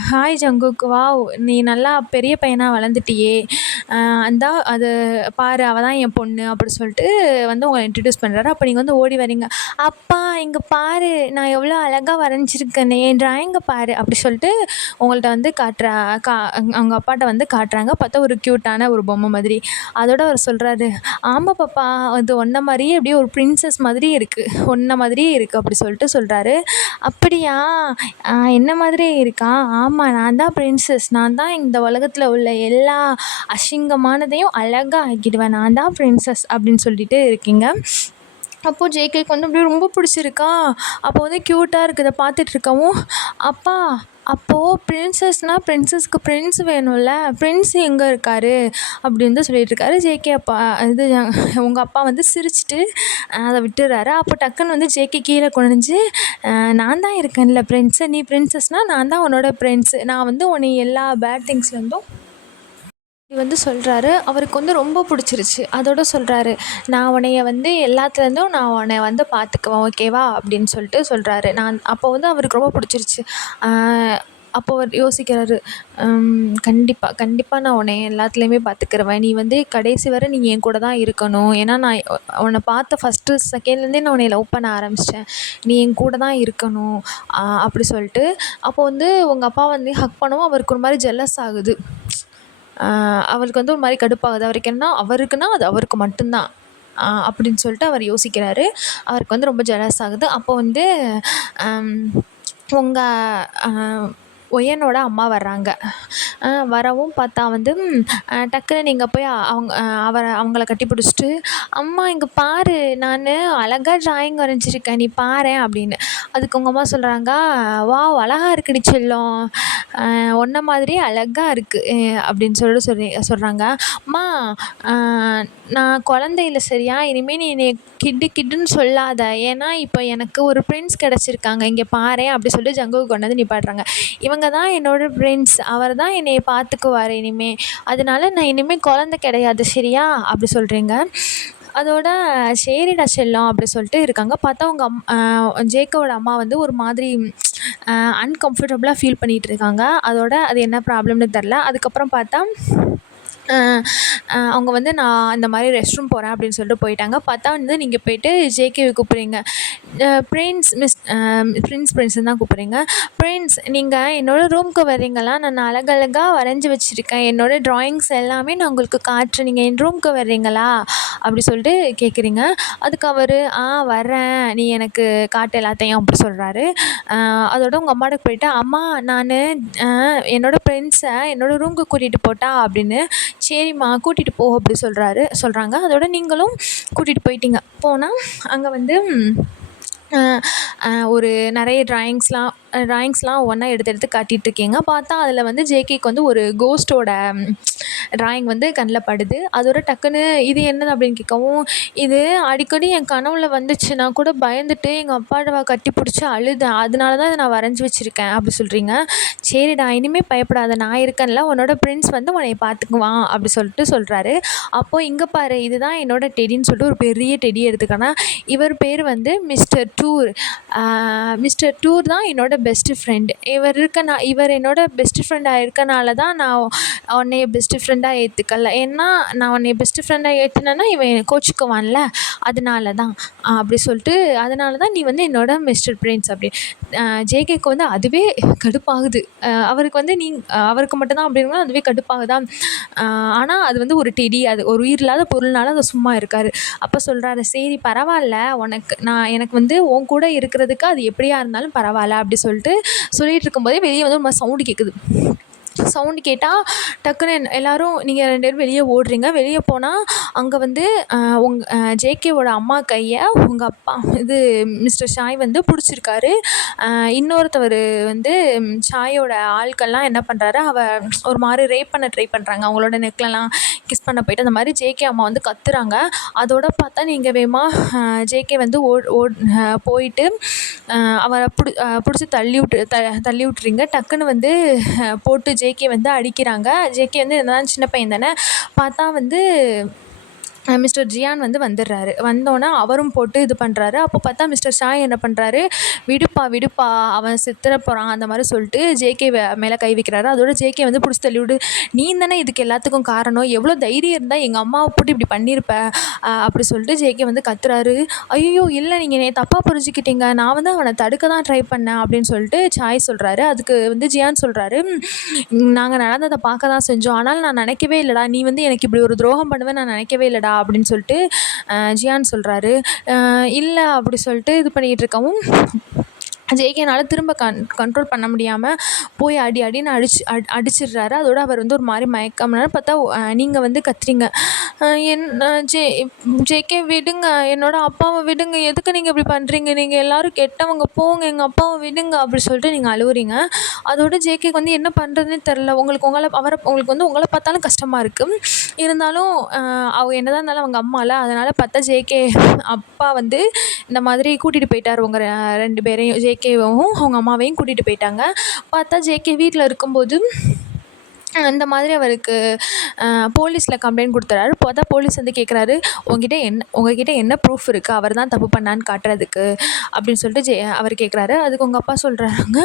ஹாய் ஜங்குக், வா நீ நல்லா பெரிய பையனாக வளர்ந்துட்டியே, அந்தா அது பாரு அவள் தான் என் பொண்ணு அப்படி சொல்லிட்டு வந்து உங்களை இன்ட்ரடியூஸ் பண்ணுறாரு. அப்போ நீங்கள் வந்து ஓடி வரீங்க. அப்பா இங்கே பாரு நான் எவ்வளோ அழகாக வரைஞ்சிருக்கேனே, என் ட்ராயிங்கை பாரு அப்படி சொல்லிட்டு உங்கள்கிட்ட வந்து அவங்க அப்பாட்ட வந்து காட்டுறாங்க. பார்த்தா ஒரு க்யூட்டான ஒரு பொம்மை மாதிரி. அதோட அவர் சொல்கிறாரு, ஆமாம் பாப்பா அது ஒன்றை மாதிரியே அப்படியே ஒரு பிரின்சஸ் மாதிரி இருக்குது, ஒன்றை மாதிரியே இருக்குது அப்படி சொல்லிட்டு சொல்கிறாரு. அப்படியா, என்ன மாதிரியே இருக்கா? ஆமாம் நான் தான் பிரின்சஸ், நான் தான் இந்த உலகத்தில் உள்ள எல்லா அசிங்கமானதையும் அழகாக ஆக்கிடுவேன், நான் தான் பிரின்சஸ் அப்படின்னு சொல்லிட்டு இருக்கீங்க. அப்போது ஜேகேக்கு வந்து அப்படியே ரொம்ப பிடிச்சிருக்கா. அப்போ வந்து க்யூட்டாக இருக்குது பார்த்துட்ருக்கவும். அப்பா அப்போது பிரின்சஸ்க்கு பிரின்ஸ் வேணும்ல, பிரின்ஸ் எங்கே இருக்கார் அப்படின்னு தான் சொல்லிகிட்ருக்காரு. ஜேகே அப்பா இது உங்கள் அப்பா வந்து சிரிச்சிட்டு அதை விட்டுறாரு. அப்போ டக்குன்னு வந்து ஜேகே கீழே குனிஞ்சு, நான் தான் இருக்கேன்ல பிரின்ஸு, நீ பிரின்சஸ்னால் நான் தான் உன்னோட பிரின்ஸு, நான் வந்து உன்னை எல்லா பேட் திங்ஸ்லேருந்தும் இப்படி வந்து சொல்கிறாரு. அவருக்கு வந்து ரொம்ப பிடிச்சிருச்சு. அதோட சொல்கிறாரு, நான் உன்னைய வந்து எல்லாத்துலேருந்தும் நான் உன்னை வந்து பார்த்துக்குவேன் ஓகேவா அப்படின்னு சொல்லிட்டு சொல்கிறாரு. அப்போ வந்து அவருக்கு ரொம்ப பிடிச்சிருச்சு. அப்போ அவர் யோசிக்கிறாரு, கண்டிப்பாக நான் உன்னை எல்லாத்துலேயுமே பார்த்துக்கிருவேன், நீ வந்து கடைசி வரை நீ என் கூட தான் இருக்கணும், ஏன்னா நான் உன்னை பார்த்த ஃபஸ்ட்டு செகண்ட்லேருந்தே நான் உன்னை லவ் பண்ண ஆரம்பிச்சிட்டேன், நீ என் கூட தான் இருக்கணும் அப்படி சொல்லிட்டு. அப்போ வந்து உங்கள் அப்பா வந்து ஹக் பண்ணவும் அவருக்கு ஒரு மாதிரி ஜெல்லஸ் ஆகுது. அவருக்கு வந்து ஒரு மாதிரி கடுப்பாகுது. அவருக்குன்னா அது அவருக்கு மட்டும்தான் அப்படின்னு சொல்லிட்டு அவர் யோசிக்கிறாரு. அவருக்கு வந்து ரொம்ப ஜெலஸ் ஆகுது. அப்போ வந்து உங்கள் ஒய்யனோட அம்மா வர்றாங்க. வரவும் பார்த்தா வந்து டக்குன்னு நீங்கள் போய் அவங்கள கட்டி பிடிச்சிட்டு, அம்மா இங்கே பாரு நான் அழகாக ட்ராயிங் வரைஞ்சிருக்கேன், நீ பாரேன் அப்படின்னு. அதுக்கு உங்கள் அம்மா சொல்கிறாங்க, வாவ் அழகாக இருக்குடி செல்லம், ஒன்றை மாதிரியே அழகாக இருக்குது அப்படின்னு சொல்கிறாங்க. அம்மா நான் குழந்தை இல்லை சரியா, இனிமேல் நீ என்னை கிட்டுன்னு சொல்லாத, ஏன்னா இப்போ எனக்கு ஒரு பிரின்ஸ் கிடச்சிருக்காங்க, இங்கே பாரேன் அப்படி சொல்லிட்டு ஜங்குவை கொண்டு வந்து நிப்பாட்டுறாங்க. இவங்க தான் என்னோடய பிரின்ஸ், அவர் தான் என்னை பார்த்துக்குவார் இனிமேல், அதனால நான் இனிமேல் குழந்தை கிடையாது சரியா அப்படி சொல்கிறீங்க. அதோட சரிடா செல்லம் அப்படி சொல்லிட்டு இருக்காங்க. பார்த்தா உங்கள் ஜேகோவோட அம்மா வந்து ஒரு மாதிரி அன்கம்ஃபர்டபுளாக ஃபீல் பண்ணிகிட்டு இருக்காங்க. அதோட அது என்ன ப்ராப்ளம்னு தெரில. அதுக்கப்புறம் பார்த்தா அவங்க வந்து நான் இந்த மாதிரி ரெஸ்ட் ரூம் போகிறேன் அப்படின்னு சொல்லிட்டு போயிட்டாங்க. பார்த்தா வந்து நீங்கள் போயிட்டு ஜேகேவை கூப்பிட்றீங்க, பிரின்ஸ்ன்னு தான் கூப்பிட்றீங்க. பிரின்ஸ் நீங்கள் என்னோடய ரூமுக்கு வர்றீங்களா, நான் அழகழகாக வரைஞ்சி வச்சுருக்கேன், என்னோடய ட்ராயிங்ஸ் எல்லாமே நான் உங்களுக்கு காட்டுறேன், நீங்கள் என் ரூமுக்கு வர்றீங்களா அப்படி சொல்லிட்டு கேட்குறீங்க. அதுக்கு அவர் வர்றேன், நீ எனக்கு காட்டு எல்லாத்தையும் அப்படி சொல்கிறாரு. அதோட உங்கள் அம்மாட்ட போயிட்டு, அம்மா நான் என்னோடய ஃப்ரெண்ட்ஸை என்னோடய ரூமுக்கு கூட்டிகிட்டு போட்டா அப்படின்னு. சரிம்மா கூட்டிகிட்டு போ அப்படி சொல்கிறாங்க. அதோட நீங்களும் கூட்டிகிட்டு போயிட்டீங்க. போனால் அங்கே வந்து ஒரு நிறைய ட்ராயிங்ஸ்லாம் ஒவ்வொன்றா எடுத்து காட்டிகிட்ருக்கீங்க. பார்த்தா அதில் வந்து ஜேகேக்கு வந்து ஒரு கோஸ்ட்டோட ட்ராயிங் வந்து கண்ணில் படுது. அதோட டக்குன்னு இது என்னது அப்படின்னு கேட்கவும், இது அடிக்கடி என் கனவுல வந்துச்சு, நான் கூட பயந்துட்டு எங்கள் அப்பாவை கட்டி பிடிச்சி அழுதேன், அதனால தான் இதை நான் வரைஞ்சி வச்சுருக்கேன் அப்படி சொல்கிறீங்க. சரிடா இனிமேல் பயப்படாத, நான் இருக்கேன்ல, உன்னோட பிரின்ஸ் வந்து உன்னைய பார்த்துக்குவான் அப்படி சொல்லிட்டு சொல்கிறாரு. அப்போது இங்கே பாரு இதுதான் என்னோட டெடின்னு சொல்லிட்டு ஒரு பெரிய டெடி எடுத்துக்கன்னா, இவர் பேர் வந்து மிஸ்டர் டூர். மிஸ்டர் டூர் தான் என்னோட பெஸ்ட்டு ஃப்ரெண்ட். இவர் என்னோட பெஸ்ட்டு ஃப்ரெண்டாக இருக்கனால தான் நான் உன்னைய பெஸ்ட்டு ஃப்ரெண்டாக ஏற்றுக்கல. ஏன்னா நான் உன்னைய பெஸ்ட்டு ஃப்ரெண்டாக ஏற்றுனேன்னா இவன் என்னை கோச்சிக்குவான்ல, அதனால தான் அப்படி சொல்லிட்டு, அதனால தான் நீ வந்து என்னோட மிஸ்டர் பிரின்ஸ் அப்படி. ஜேகேக்கு வந்து அதுவே கடுப்பாகுது. அவருக்கு வந்து அவருக்கு மட்டும்தான் அப்படின்னா அதுவே கடுப்பாகுதா. ஆனால் அது வந்து ஒரு டெடி, அது ஒரு உயிர் இல்லாத பொருள்னால அது சும்மா இருக்கார். அப்போ சொல்கிறாரு, சரி பரவாயில்ல, எனக்கு வந்து உன் கூட இருக்கிறதுக்கு அது எப்படியா இருந்தாலும் பரவாயில்ல அப்படி சொல்லிட்டு சொல்லிகிட்டு இருக்கும்போதே வெளியே வந்து ஒரு மாதிரி சவுண்டு கேட்குது. சவுண்டு கேட்டால் டக்குன்னு எல்லோரும் நீங்கள் 2 பேரும் வெளியே ஓடுறீங்க. வெளியே போனால் அங்கே வந்து ஜேகேவோட அம்மா கையை உங்கள் அப்பா இது மிஸ்டர் ஷாய் வந்து பிடிச்சிருக்காரு. இன்னொருத்தவர் வந்து ஷாயோட ஆட்கள்லாம் என்ன பண்ணுறாரு, ஒரு மாதிரி ரேப் பண்ண ட்ரை பண்ணுறாங்க. அவங்களோட நெக்லலாம் கிஸ் பண்ண போயிட்டு அந்த மாதிரி ஜேகே அம்மா வந்து கத்துறாங்க. அதோட பார்த்தா நீங்கள் ஜேகே வந்து போயிட்டு அவரை பிடிச்சி தள்ளி விட்டுறீங்க. டக்குன்னு வந்து போட்டு ஜேகே வந்து அடிக்கிறாங்க. ஜேகே வந்து என்னதான் சின்ன பையன் தானே, பார்த்தா வந்து மிஸ்டர் ஜியான் வந்து வந்துடுறாரு. வந்தோன்னே அவரும் போட்டு இது பண்ணுறாரு. அப்போ பார்த்தா மிஸ்டர் ஷாய் என்ன பண்ணுறாரு, விடுப்பா அவன் செத்துற போகிறான் அந்த மாதிரி சொல்லிட்டு ஜேகே மேலே கை வைக்கிறாரு. அதோட ஜேகே வந்து பிடிச்சி தள்ளிவிடு, நீ தானே இதுக்கு எல்லாத்துக்கும் காரணம், எவ்வளோ தைரியம் இருந்தால் எங்கள் அம்மாவை போட்டு இப்படி பண்ணியிருப்ப அப்படி சொல்லிட்டு ஜேகே வந்து கத்துறாரு. ஐயோ இல்லை நீங்கள் என்னை தப்பாக புரிஞ்சுக்கிட்டீங்க, நான் வந்து அவனை தடுக்க தான் ட்ரை பண்ணேன் அப்படின்னு சொல்லிட்டு ஷாய் சொல்கிறாரு. அதுக்கு வந்து ஜியான் சொல்கிறாரு, நாங்கள் நடந்ததை பார்க்க தான் செஞ்சோம், ஆனால் நான் நினைக்கவே இல்லைடா, நீ வந்து எனக்கு இப்படி ஒரு துரோகம் பண்ணுவேன் நான் நினைக்கவே இல்லைடா அப்படின்னு சொல்லிட்டு ஜியான் சொல்கிறாரு. இல்லை அப்படி சொல்லிட்டு இது பண்ணிகிட்டு இருக்கவும் ஜேகேனால் திரும்ப கண்ட்ரோல் பண்ண முடியாமல் போய் அடின்னு அடிச்சிடுறாரு. அதோடு அவர் வந்து ஒரு மாதிரி மயக்கம்னால பார்த்தா நீங்கள் வந்து கத்துறீங்க, ஜேகே விடுங்க, என்னோடய அப்பாவை விடுங்க, எதுக்கு நீங்கள் இப்படி பண்ணுறீங்க, நீங்கள் எல்லோரும் கெட்டவங்க, போங்க எங்கள் அப்பாவை விடுங்க அப்படி சொல்லிட்டு நீங்கள் அழுவுறீங்க. அதோட ஜேகேக்கு வந்து என்ன பண்ணுறதுன்னு தெரில. உங்களுக்கு வந்து உங்களை பார்த்தாலும் கஷ்டமாக இருக்குது. இருந்தாலும் அவங்க என்னதான் இருந்தாலும் அவங்க அம்மாவில், அதனால் பார்த்தா ஜேகே அப்பா வந்து இந்த மாதிரி கூட்டிகிட்டு போயிட்டார் உங்கள் 2 பேரையும், ஜேகேவும் அவங்க அம்மாவையும் கூட்டிகிட்டு போயிட்டாங்க. பார்த்தா ஜேகே வீட்டில் இருக்கும்போது இந்த மாதிரி அவருக்கு போலீஸில் கம்ப்ளைண்ட் கொடுத்துறாரு. பார்த்தா போலீஸ் வந்து கேட்குறாரு, உங்ககிட்ட என்ன ப்ரூஃப் இருக்குது அவர் தான் தப்பு பண்ணான்னு காட்டுறதுக்கு அப்படின்னு சொல்லிட்டு அவர் கேட்குறாரு. அதுக்கு உங்கள் அப்பா சொல்கிறாங்க,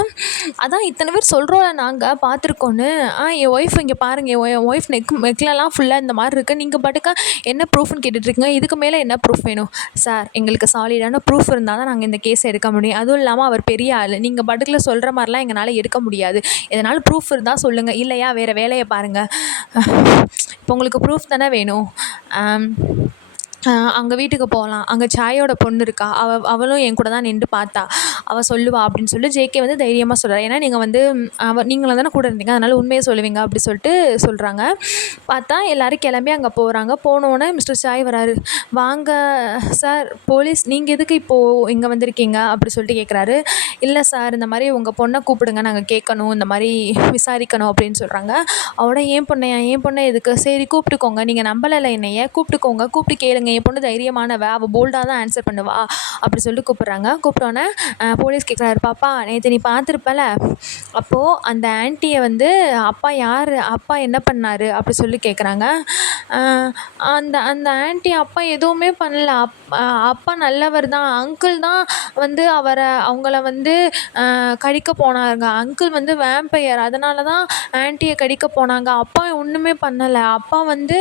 அதான் இத்தனை பேர் சொல்கிறோம் நாங்கள் பார்த்துருக்கோன்னு, என் ஒய்ஃப் இங்கே பாருங்கள், என் ஒய்ஃப் நெக்லெலாம் ஃபுல்லாக இந்த மாதிரி இருக்குது, நீங்கள் பாட்டுக்க என்ன ப்ரூஃப்னு கேட்டுட்ருக்கீங்க, இதுக்கு மேலே என்ன ப்ரூஃப் வேணும் சார், எங்களுக்கு சாலிடான ப்ரூஃப் இருந்தால் தான் நாங்கள் இந்த கேஸை எடுக்க முடியும், அதுவும் இல்லாமல் அவர் பெரிய ஆள், நீங்கள் பாட்டுக்கில் சொல்கிற மாதிரிலாம் எங்களால் எடுக்க முடியாது, இதனால் ப்ரூஃப் இருந்தால் சொல்லுங்கள், இல்லையா வேறு வேலையை பாருங்கள், இப்போ உங்களுக்கு ப்ரூஃப் தானே வேணும், அங்கே வீட்டுக்கு போகலாம், அங்கே சாயோட பொண்ணு இருக்கா, அவளும் என் கூட தான் நின்று பார்த்தா, அவள் சொல்லுவா அப்படின்னு சொல்லிட்டு ஜேகே வந்து தைரியமாக சொல்கிறார். ஏன்னா நீங்கள் வந்து நீங்களும் தானே கூட இருந்தீங்க, அதனால் உண்மையை சொல்லுவீங்க அப்படி சொல்லிட்டு சொல்கிறாங்க. பார்த்தா எல்லோரும் கிளம்பி அங்கே போகிறாங்க. போனோன்னே மிஸ்டர் சாய் வராரு. வாங்க சார், போலீஸ் நீங்கள் எதுக்கு இப்போது இங்கே வந்திருக்கீங்க அப்படி சொல்லிட்டு கேட்குறாரு. இல்லை சார், இந்த மாதிரி உங்கள் பொண்ணை கூப்பிடுங்க, நாங்கள் கேட்கணும், இந்த மாதிரி விசாரிக்கணும் அப்படின்னு சொல்கிறாங்க. அவட என் பொண்ணை எதுக்கு, சரி கூப்பிட்டுக்கோங்க, நீங்கள் நம்பலை என்னைய, கூப்பிட்டுக்கோங்க, கூப்பிட்டு கேளுங்க, என் பொண்ணு தைரியமானவ, அவள் போல்டாக தான் ஆன்சர் பண்ணுவா அப்படி சொல்லிட்டு கூப்பிட்றாங்க. கூப்பிட்டோன்னே போலீஸ் கேட்குறாரு, பாப்பா நேற்று நீ பார்த்துருப்பல, அப்போது அந்த ஆன்ட்டியை வந்து அப்பா என்ன பண்ணார் அப்படி சொல்லி கேட்குறாங்க. அந்த ஆன்ட்டி அப்பா எதுவுமே பண்ணல, அப்பா நல்லவர் தான், அங்கிள் தான் வந்து அவங்கள வந்து கடிக்க போனாங்க, அங்கிள் வந்து வேம்பையர், அதனால தான் ஆன்ட்டியை கடிக்க போனாங்க, அப்பா ஒன்றுமே பண்ணலை, அப்பா வந்து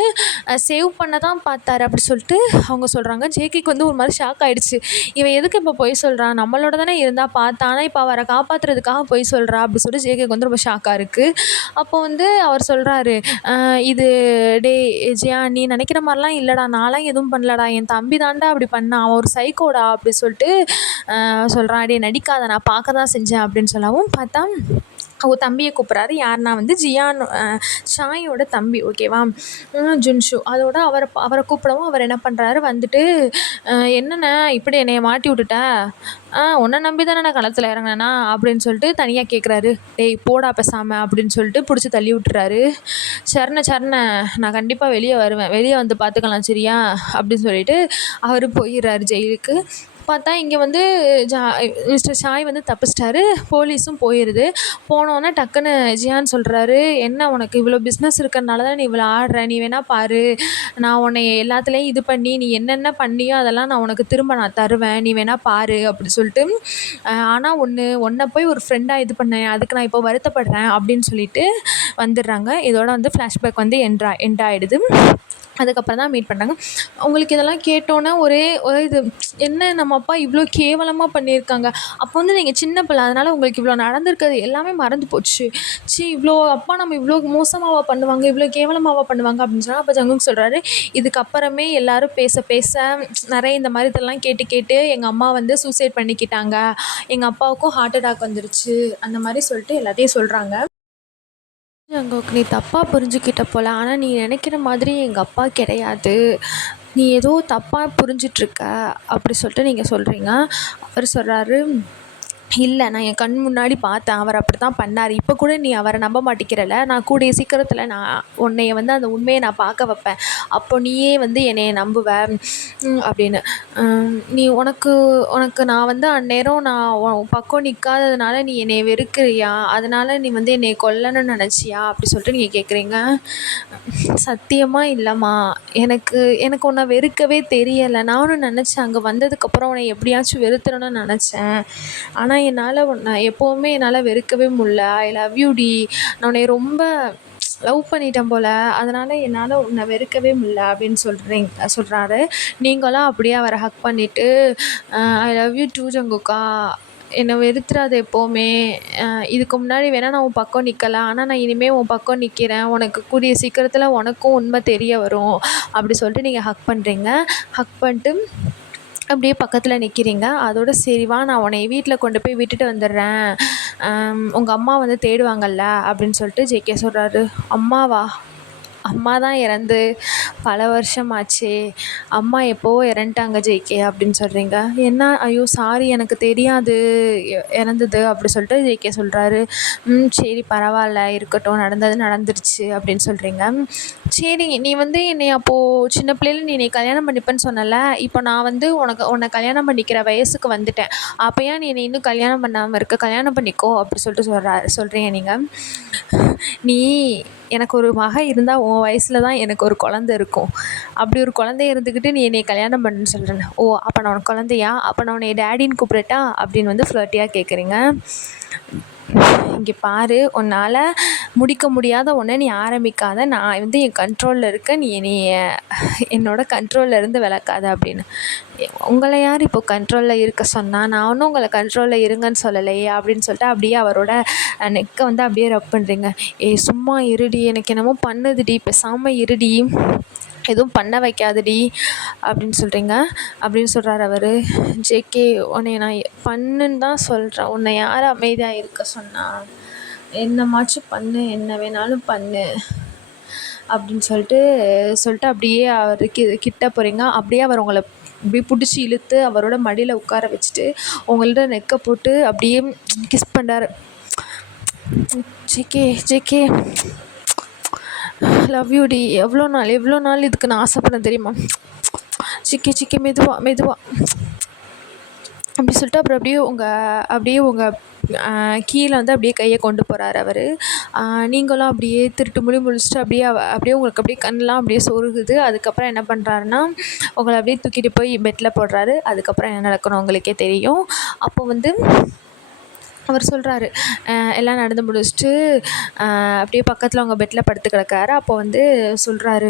சேவ் பண்ண தான் பார்த்தாரு அப்படி சொல்லிட்டு அவங்க சொல்கிறாங்க. ஜேகேக்கு வந்து ஒரு மாதிரி ஷாக் ஆகிடுச்சு. இவன் எதுக்கு இப்போ பொய் சொல்கிறான், நம்மளோட தானே இருந்தால் பார்த்தா, ஆனால் இப்போ அவரை காப்பாற்றுறதுக்காக பொய் சொல்கிறா அப்படி சொல்லிட்டு ஜேகேக்கு வந்து ரொம்ப ஷாக்காக இருக்குது. அப்போ வந்து அவர் சொல்கிறாரு, இது டே ஜியா, நீ நினைக்கிற மாதிரிலாம் இல்லைடா, நான்லாம் எதுவும் பண்ணலடா, என் தம்பி தாண்டா அப்படி பண்ணான், அவன் ஒரு சைக்கோடா அப்படி சொல்லிட்டு சொல்கிறான். டே நடிக்காத, நான் பார்க்க தான் செஞ்சேன் அப்படின்னு சொல்லவும் பார்த்தா தம்பியை கூப்பிட்றாரு. யாருன்னா வந்து ஜியான், ஷாயோட தம்பி. ஓகேவா? ஜுன்ஷு. அதோட அவரை கூப்பிடவும் அவர் என்ன பண்ணுறாரு வந்துட்டு, என்னண்ணே இப்படி என்னைய மாட்டி விட்டுட்ட, உன்னை நம்பி தானே நான் களத்தில் இறங்கினேண்ணா அப்படின்னு சொல்லிட்டு தனியாக கேட்குறாரு. டேய் போடா பேசாம அப்படின்னு சொல்லிட்டு பிடிச்சி தள்ளி விட்டுறாரு. சரண நான் கண்டிப்பாக வெளியே வருவேன், வெளியே வந்து பார்த்துக்கலாம் சரியா அப்படின்னு சொல்லிட்டு அவர் போயிடுறாரு ஜெயிலுக்கு. பார்த்தா இங்கே வந்து மிஸ்டர் ஷாய் வந்து தப்பிச்சிட்டாரு. போலீஸும் போயிடுது. போனோன்னே டக்குன்னு ஜியான் சொல்கிறாரு, என்ன உனக்கு இவ்வளோ பிஸ்னஸ் இருக்கிறனால தான் நீ இவ்வளோ ஆடுற, நீ வேணா பாரு, நான் உன்னை எல்லாத்துலேயும் இது பண்ணி நீ என்னென்ன பண்ணியோ அதெல்லாம் நான் உனக்கு திரும்ப நான் தருவேன், நீ வேணா பாரு அப்படி சொல்லிட்டு, ஆனால் உன்னை போய் ஒரு ஃப்ரெண்டாக இது பண்ணேன், அதுக்கு நான் இப்போ வருத்தப்படுறேன் அப்படின்னு சொல்லிட்டு வந்துடுறாங்க. இதோட வந்து ஃப்ளாஷ்பேக் வந்து எண்ட் ஆகிடுது. அதுக்கப்புறம் தான் மீட் பண்ணாங்க. உங்களுக்கு இதெல்லாம் கேட்டோன்னே ஒரே இது, என்ன நம்ம அப்பா இவ்வளோ கேவலமாக பண்ணியிருக்காங்க. அப்போ வந்து நீங்கள் சின்ன பிள்ளை, அதனால் உங்களுக்கு இவ்வளோ நடந்திருக்கிறது எல்லாமே மறந்து போச்சு. இவ்வளோ அப்பா நம்ம இவ்வளோ மோசமாவா பண்ணுவாங்க, இவ்வளோ கேவலமாவா பண்ணுவாங்க அப்படின்னு சொன்னால், அப்போ ஜங்குக் சொல்கிறாரு, இதுக்கப்புறமே எல்லோரும் பேச பேச நிறைய இந்த மாதிரி இதெல்லாம் கேட்டு கேட்டு எங்கள் அம்மா வந்து சூசைட் பண்ணிக்கிட்டாங்க, எங்கள் அப்பாவுக்கும் ஹார்ட் அட்டாக் வந்துருச்சு, அந்த மாதிரி சொல்லிட்டு எல்லாத்தையும் சொல்கிறாங்க. ஜங்குக், நீ தப்பாக புரிஞ்சுக்கிட்ட போல, ஆனால் நீ நினைக்கிற மாதிரி எங்கள் அப்பா கிடையாது, நீ ஏதோ தப்பாக புரிஞ்சிட்ருக்க அப்படி சொல்லிட்டு நீங்கள் சொல்கிறீங்க. அவர் சொல்கிறாரு, இல்லை நான் என் கண் முன்னாடி பார்த்தேன், அவர் அப்படி தான் பண்ணார், இப்போ கூட நீ அவரை நம்ப மாட்டேங்கிறல, நான் கூடிய சீக்கிரத்தில் நான் உன்னைய வந்து அந்த உண்மையை நான் பார்க்க வைப்பேன், அப்போ நீயே வந்து என்னைய நம்புவேன் அப்படின்னு. நீ உனக்கு நான் வந்து அந்நேரம் நான் உன் பக்கம் நிற்காததுனால நீ என்னை வெறுக்கிறியா, அதனால் நீ வந்து என்னை கொல்லணும்னு நினச்சியா அப்படி சொல்லிட்டு நீங்கள் கேட்குறீங்க. சத்தியமாக இல்லைம்மா, எனக்கு உன்னை வெறுக்கவே தெரியலை, நானும் நினச்சேன் அங்கே வந்ததுக்கப்புறம் உன்னை எப்படியாச்சும் வெறுத்துறணும்னு நினச்சேன், ஆனால் என்னால் உன்னை எப்போவுமே என்னால் வெறுக்கவே முடியல, ஐ லவ் யூ டி, நான் உன்னை ரொம்ப லவ் பண்ணிட்டேன் போல், அதனால் என்னால் உன்னை வெறுக்கவே முடியல அப்படின்னு சொல்கிறாரு. நீங்களும் அப்படியே அவரை ஹக் பண்ணிவிட்டு, ஐ லவ் யூ டூ ஜங்குக்கா, என்னை வெறுத்துறாது எப்போவுமே, இதுக்கு முன்னாடி வேணால் நான் உன் பக்கம் நிற்கலாம், ஆனால் நான் இனிமேல் உன் பக்கம் நிற்கிறேன், உனக்கு கூடிய சீக்கிரத்தில் உனக்கும் உண்மை தெரிய வரும் அப்படி சொல்லிட்டு நீங்கள் ஹக் பண்ணுறீங்க. ஹக் பண்ணிட்டு அப்படியே பக்கத்தில் நிற்கிறீங்க. அதோட சரி வா, நான் உன்னை வீட்டில் கொண்டு போய் விட்டுட்டு வந்துடுறேன், உங்கள் அம்மா வந்து தேடுவாங்கல்ல அப்படின்னு சொல்லிட்டு ஜேகே சொல்கிறாரு. அம்மாவா? அம்மா தான் இறந்து பல வருஷமாச்சே, அம்மா எப்போவோ இறந்துட்டாங்க ஜேகே அப்படின்னு சொல்கிறீங்க. என்ன? ஐயோ சாரி, எனக்கு தெரியாது இறந்தது அப்படி சொல்லிட்டு ஜேகே சொல்கிறாரு. சரி பரவாயில்ல, இருக்கட்டும், நடந்தது நடந்துருச்சு அப்படின்னு சொல்கிறீங்க. சரி நீ வந்து என்னை அப்போது சின்ன பிள்ளையில நீ என்னை கல்யாணம் பண்ணிப்பேன்னு சொன்னல, இப்போ நான் வந்து உன்னை கல்யாணம் பண்ணிக்கிற வயசுக்கு வந்துட்டேன், அப்போ ஏன் நீ என்னை இன்னும் கல்யாணம் பண்ணாமல் இருக்க, கல்யாணம் பண்ணிக்கோ அப்படி சொல்லிட்டு சொல்கிறீங்க நீங்கள். நீ எனக்கு ஒரு மகன் இருந்தால் உன் வயசில் தான் எனக்கு ஒரு குழந்தை இருக்கும், அப்படி ஒரு குழந்தைய இருந்துக்கிட்டு நீ என்னை கல்யாணம் பண்ணுன்னு சொல்கிறேன். ஓ அப்போ நான் உனக்கு குழந்தையா, அப்போ நான் உன்னை டேடின்னு கூப்பிடட்டா அப்படின்னு வந்து ஃப்ளர்ட்டியாக கேட்குறீங்க. இங்கே பாரு, உன்னால் முடிக்க முடியாத ஒன்றை நீ ஆரம்பிக்காத, நான் வந்து என் கண்ட்ரோலில் இருக்க, நீ என்னோட கண்ட்ரோலில் இருந்து விளக்காத அப்படின்னு. உங்களை யார் இப்போ கண்ட்ரோலில் இருக்க சொன்னால், நான் ஒன்றும் உங்களை கண்ட்ரோலில் இருங்கன்னு சொல்லலையே அப்படின்னு சொல்லிட்டு அப்படியே அவரோட நெக்கை வந்து அப்படியே ரப் பண்ணுறீங்க. சும்மா இருடி, எனக்கு என்னமோ பண்ணுதுடி, பேசாமல் இருடி, எதுவும் பண்ண வைக்காதடி அப்படின்னு சொல்கிறீங்க அப்படின்னு சொல்கிறார் அவர். ஜேகே, உன்னை நான் பண்ணுன்னு தான் சொல்கிறேன், உன்னை யார் அமைதியாக இருக்க சொன்னால், என்னமாச்சும் பண்ணு, என்ன வேணாலும் பண்ணு அப்படின்னு சொல்லிட்டு அப்படியே அவருக்கு கிட்ட போகிறீங்க. அப்படியே அவர் உங்களை அப்படியே பிடிச்சி இழுத்து அவரோட மடியில் உட்கார வச்சுட்டு உங்கள்ட்ட நெக்கை போட்டு அப்படியே கிஸ் பண்ணுறாரு. ஜேகே லவ் யூ டி, எவ்வளோ நாள் இதுக்கு நான் ஆசைப்படேன் தெரியுமா, ஜேகே மெதுவா அப்படி சொல்லிட்டு அப்புறம் அப்படியே உங்கள் கீழே வந்து அப்படியே கையை கொண்டு போகிறாரு அவர். நீங்களும் அப்படியே திருட்டு முடிச்சுட்டு அப்படியே உங்களுக்கு அப்படியே கண்ணெலாம் அப்படியே சொருகுது. அதுக்கப்புறம் என்ன பண்ணுறாருன்னா, உங்களை அப்படியே தூக்கிட்டு போய் பெட்டில் போடுறாரு. அதுக்கப்புறம் என்ன நடக்கணும் உங்களுக்கே தெரியும். அப்போ வந்து அவர் சொல்கிறாரு, எல்லாம் நடந்து முடிச்சுட்டு அப்படியே பக்கத்தில் அவங்க பெட்டில் படுத்து கிடக்காரு. அப்போ வந்து சொல்கிறாரு,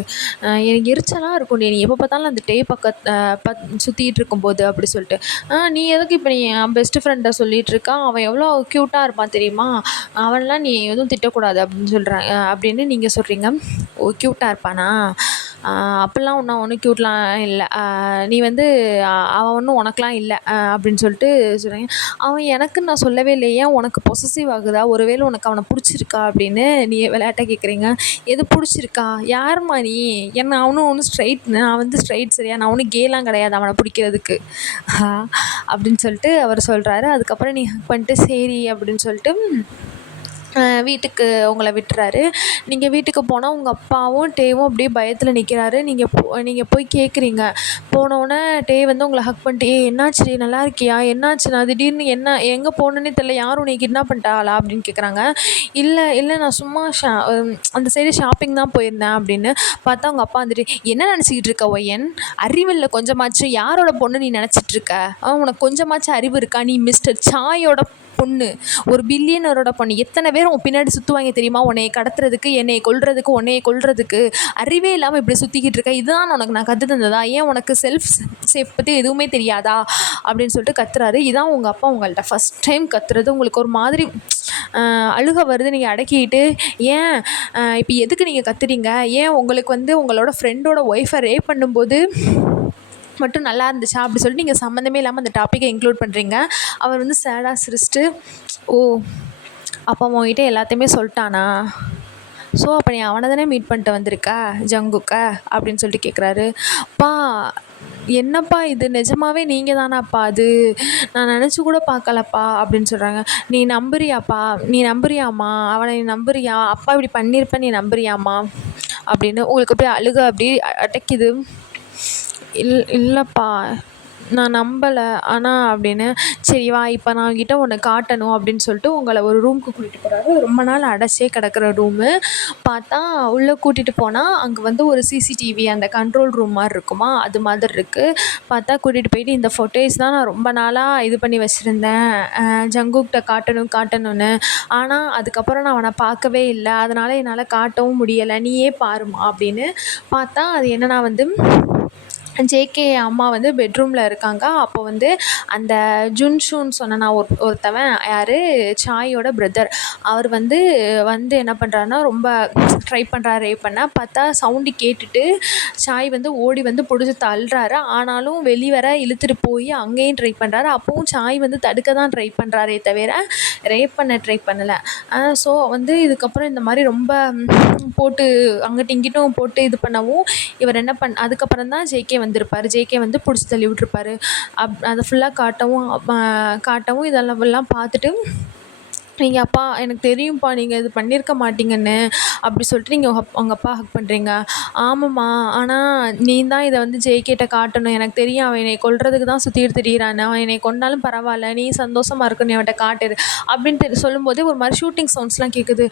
எனக்கு எரிச்சலாக இருக்கும், நீ எப்போ பார்த்தாலும் அந்த சுற்றிட்டு இருக்கும்போது அப்படி சொல்லிட்டு, நீ எதுக்கு இப்போ நீ என் பெஸ்ட்டு ஃப்ரெண்டை சொல்லிகிட்டு இருக்கான், அவன் எவ்வளோ க்யூட்டாக இருப்பான் தெரியுமா, அவன்லாம் நீ எதுவும் திட்டக்கூடாது அப்படின்னு சொல்கிறேன் அப்படின்னு நீங்கள் சொல்கிறீங்க. ஓ க்யூட்டாக இருப்பானா, அப்படிலாம் ஒன்றும் க்யூட்லாம் இல்லை, நீ வந்து அவன் ஒன்றும் உனக்கெலாம் இல்லை அப்படின்னு சொல்லிட்டு சொல்கிறாங்க. அவன் எனக்குன்னு நான் சொல்லவே இல்லை, ஏன் உனக்கு பொசசிவ் ஆகுதா, ஒருவேளை உனக்கு அவனை பிடிச்சிருக்கா அப்படின்னு நீ விளையாட்டாக கேட்குறீங்க. எது பிடிச்சிருக்கா, யாரும்மா நீ, என்ன அவனும் ஒன்றும் ஸ்ட்ரைட், நான் வந்து ஸ்ட்ரைட் சரியா, நான் ஒன்றும் கேலாம் கிடையாது அவனை பிடிக்கிறதுக்கு அப்படின்னு சொல்லிட்டு அவர் சொல்கிறாரு. அதுக்கப்புறம் நீ ஹக் பண்ணிட்டு சரி அப்படின்னு சொல்லிட்டு வீட்டுக்கு உங்களை விட்டுறாரு. நீங்கள் வீட்டுக்கு போனால் உங்கள் அப்பாவும் டேவும் அப்படியே பயத்தில் நிற்கிறாரு. நீங்கள் போய் கேட்குறீங்க. போனோடனே டே வந்து உங்களை ஹக் பண்ணிட்டு, என்னாச்சு நல்லா இருக்கியா, என்னாச்சு, நான் திடீர்னு என்ன எங்கே போனேன்னே தெரில, யாரும் உன்னை கிட்னாப் பண்ணிட்டாளா அப்படின்னு கேட்குறாங்க. இல்லை இல்லை, நான் சும்மா அந்த சைடு ஷாப்பிங் தான் போயிருந்தேன் அப்படின்னு. பார்த்தா உங்கள் அப்பா வந்துட்டு, என்ன நினச்சிக்கிட்டு இருக்க ஒய்யன், அறிவில்லை கொஞ்சமாச்சும், யாரோட பொண்ணு நீ நினச்சிட்டு இருக்க, உனக்கு கொஞ்சமாச்சும் அறிவு இருக்கா, நீ மிஸ்டர் சாயோட பொண்ணு, ஒரு பில்லியனரோட பொண்ணு, எத்தனை பேர் உன் பின்னாடி சுற்றுவாங்க தெரியுமா, உன்னைய கடத்துறதுக்கு, உன்னைய கொல்றதுக்கு, அறிவே இல்லாமல் இப்படி சுற்றிக்கிட்டு இருக்க, இதுதான் உனக்கு நான் கற்று தந்ததா, ஏன் உனக்கு செல்ஃப் சேஃப் பற்றி எதுவுமே தெரியாதா அப்படின்னு சொல்லிட்டு கத்துறாரு. இதான் உங்கள் அப்பா உங்கள்கிட்ட ஃபஸ்ட் டைம் கத்துறது. உங்களுக்கு ஒரு மாதிரி அழுக வருது, நீங்கள் அடக்கிட்டு, ஏன் இப்போ எதுக்கு நீங்கள் கத்துறீங்க, ஏன் உங்களுக்கு வந்து உங்களோட ஃப்ரெண்டோட ஒய்ஃபை ரேப் பண்ணும்போது மட்டும் நல்லா இருந்துச்சா அப்படி சொல்லிட்டு நீங்கள் சம்மந்தமே இல்லாமல் அந்த டாப்பிக்கை இன்க்ளூட் பண்ணுறீங்க. அவர் வந்து சேடாக சிரிச்சிட்டு, ஓ அப்போ உங்ககிட்ட எல்லாத்தையுமே சொல்லிட்டானா, ஸோ அப்போ நீ அவனை தானே மீட் பண்ணிட்டு வந்திருக்க ஜங்குக்க அப்படின்னு சொல்லிட்டு கேட்குறாரு. அப்பா என்னப்பா இது, நிஜமாவே நீங்கள் தானாப்பா அது, நான் நினச்சி கூட பார்க்கலப்பா அப்படின்னு சொல்கிறாங்க. நீ நம்புறியாம்மா அவனை, நீ நம்புறியா, அப்பா இப்படி பண்ணியிருப்பேன் நீ நம்புறியாம்மா அப்படின்னு. உங்களுக்கு அப்படியே அழுக அப்படியே அடைக்குது. இல்லைப்பா நான் நம்பலை ஆனால் அப்படின்னு. சரி வா, இப்போ நான் உங்ககிட்ட ஒன்று காட்டணும் அப்படின்னு சொல்லிட்டு உங்களை ஒரு ரூமுக்கு கூட்டிகிட்டு போகிறாரு. ரொம்ப நாள் அடைச்சே கிடக்கிற ரூமு. பார்த்தா உள்ளே கூட்டிகிட்டு போனால் அங்கே வந்து ஒரு சிசிடிவி, அந்த கண்ட்ரோல் ரூம் மாதிரி இருக்குமா, அது மாதிரி இருக்குது. பார்த்தா கூட்டிகிட்டு போயிட்டு, இந்த ஃபோட்டோஸ் தான் நான் ரொம்ப நாளாக இது பண்ணி வச்சுருந்தேன், ஜங்குக்கிட்ட காட்டணும்னு, ஆனால் அதுக்கப்புறம் நான் அவனை பார்க்கவே இல்லை, அதனால் என்னால் காட்டவும் முடியலை, நீயே பாருமா அப்படின்னு. பார்த்தா அது என்னன்னா வந்து ஜேகே அம்மா வந்து பெட்ரூமில் இருக்காங்க. அப்போ வந்து அந்த ஜுன்ஷூன்னு சொன்ன நான் ஒருத்தவன் யார், சாயோட பிரதர், அவர் வந்து என்ன பண்ணுறாருன்னா ரொம்ப ட்ரை பண்ணுறாரு ரேப் பண்ண. பார்த்தா சவுண்டு கேட்டுட்டு சாய் வந்து ஓடி வந்து பிடிச்சி தள்ளுறாரு. ஆனாலும் வெளிவர இழுத்துட்டு போய் அங்கேயும் ட்ரை பண்ணுறாரு. அப்போவும் சாய் வந்து தடுக்க தான் ட்ரை பண்ணுறாரே தவிர ரேப் பண்ண ட்ரை பண்ணலை. ஸோ வந்து இதுக்கப்புறம் இந்த மாதிரி ரொம்ப போட்டு அங்கிட்டும் இங்கிட்டும் போட்டு இது பண்ணவும் இவர் அதுக்கப்புறம் தான் ஜேகே வந்திருப்பார். ஜேகே வந்து பிடிச்சி தள்ளி விட்டுருப்பாரு. அதை ஃபுல்லாக காட்டவும் இதெல்லாம் பார்த்துட்டு, நீங்கள் அப்பா எனக்கு தெரியும்ப்பா நீங்கள் இது பண்ணியிருக்க மாட்டீங்கன்னு அப்படி சொல்லிட்டு நீங்கள் உங்கள் அப்பா ஹக் பண்ணுறீங்க. ஆமாம்மா, ஆனால் நீ தான் இதை வந்து ஜேகேட்ட காட்டணும், எனக்கு தெரியும் அவன் என்னை கொல்றதுக்கு தான் சுற்றிட்டு திரியிறான்னு, அவன் என்னை கொண்டாலும் பரவாயில்ல, நீ சந்தோஷமாக இருக்கணும், நீ அவன்கிட்ட காட்டுது அப்படின்ட்டு சொல்லும்போதே ஒரு மாதிரி ஷூட்டிங் சவுண்ட்ஸ்லாம் கேட்குது.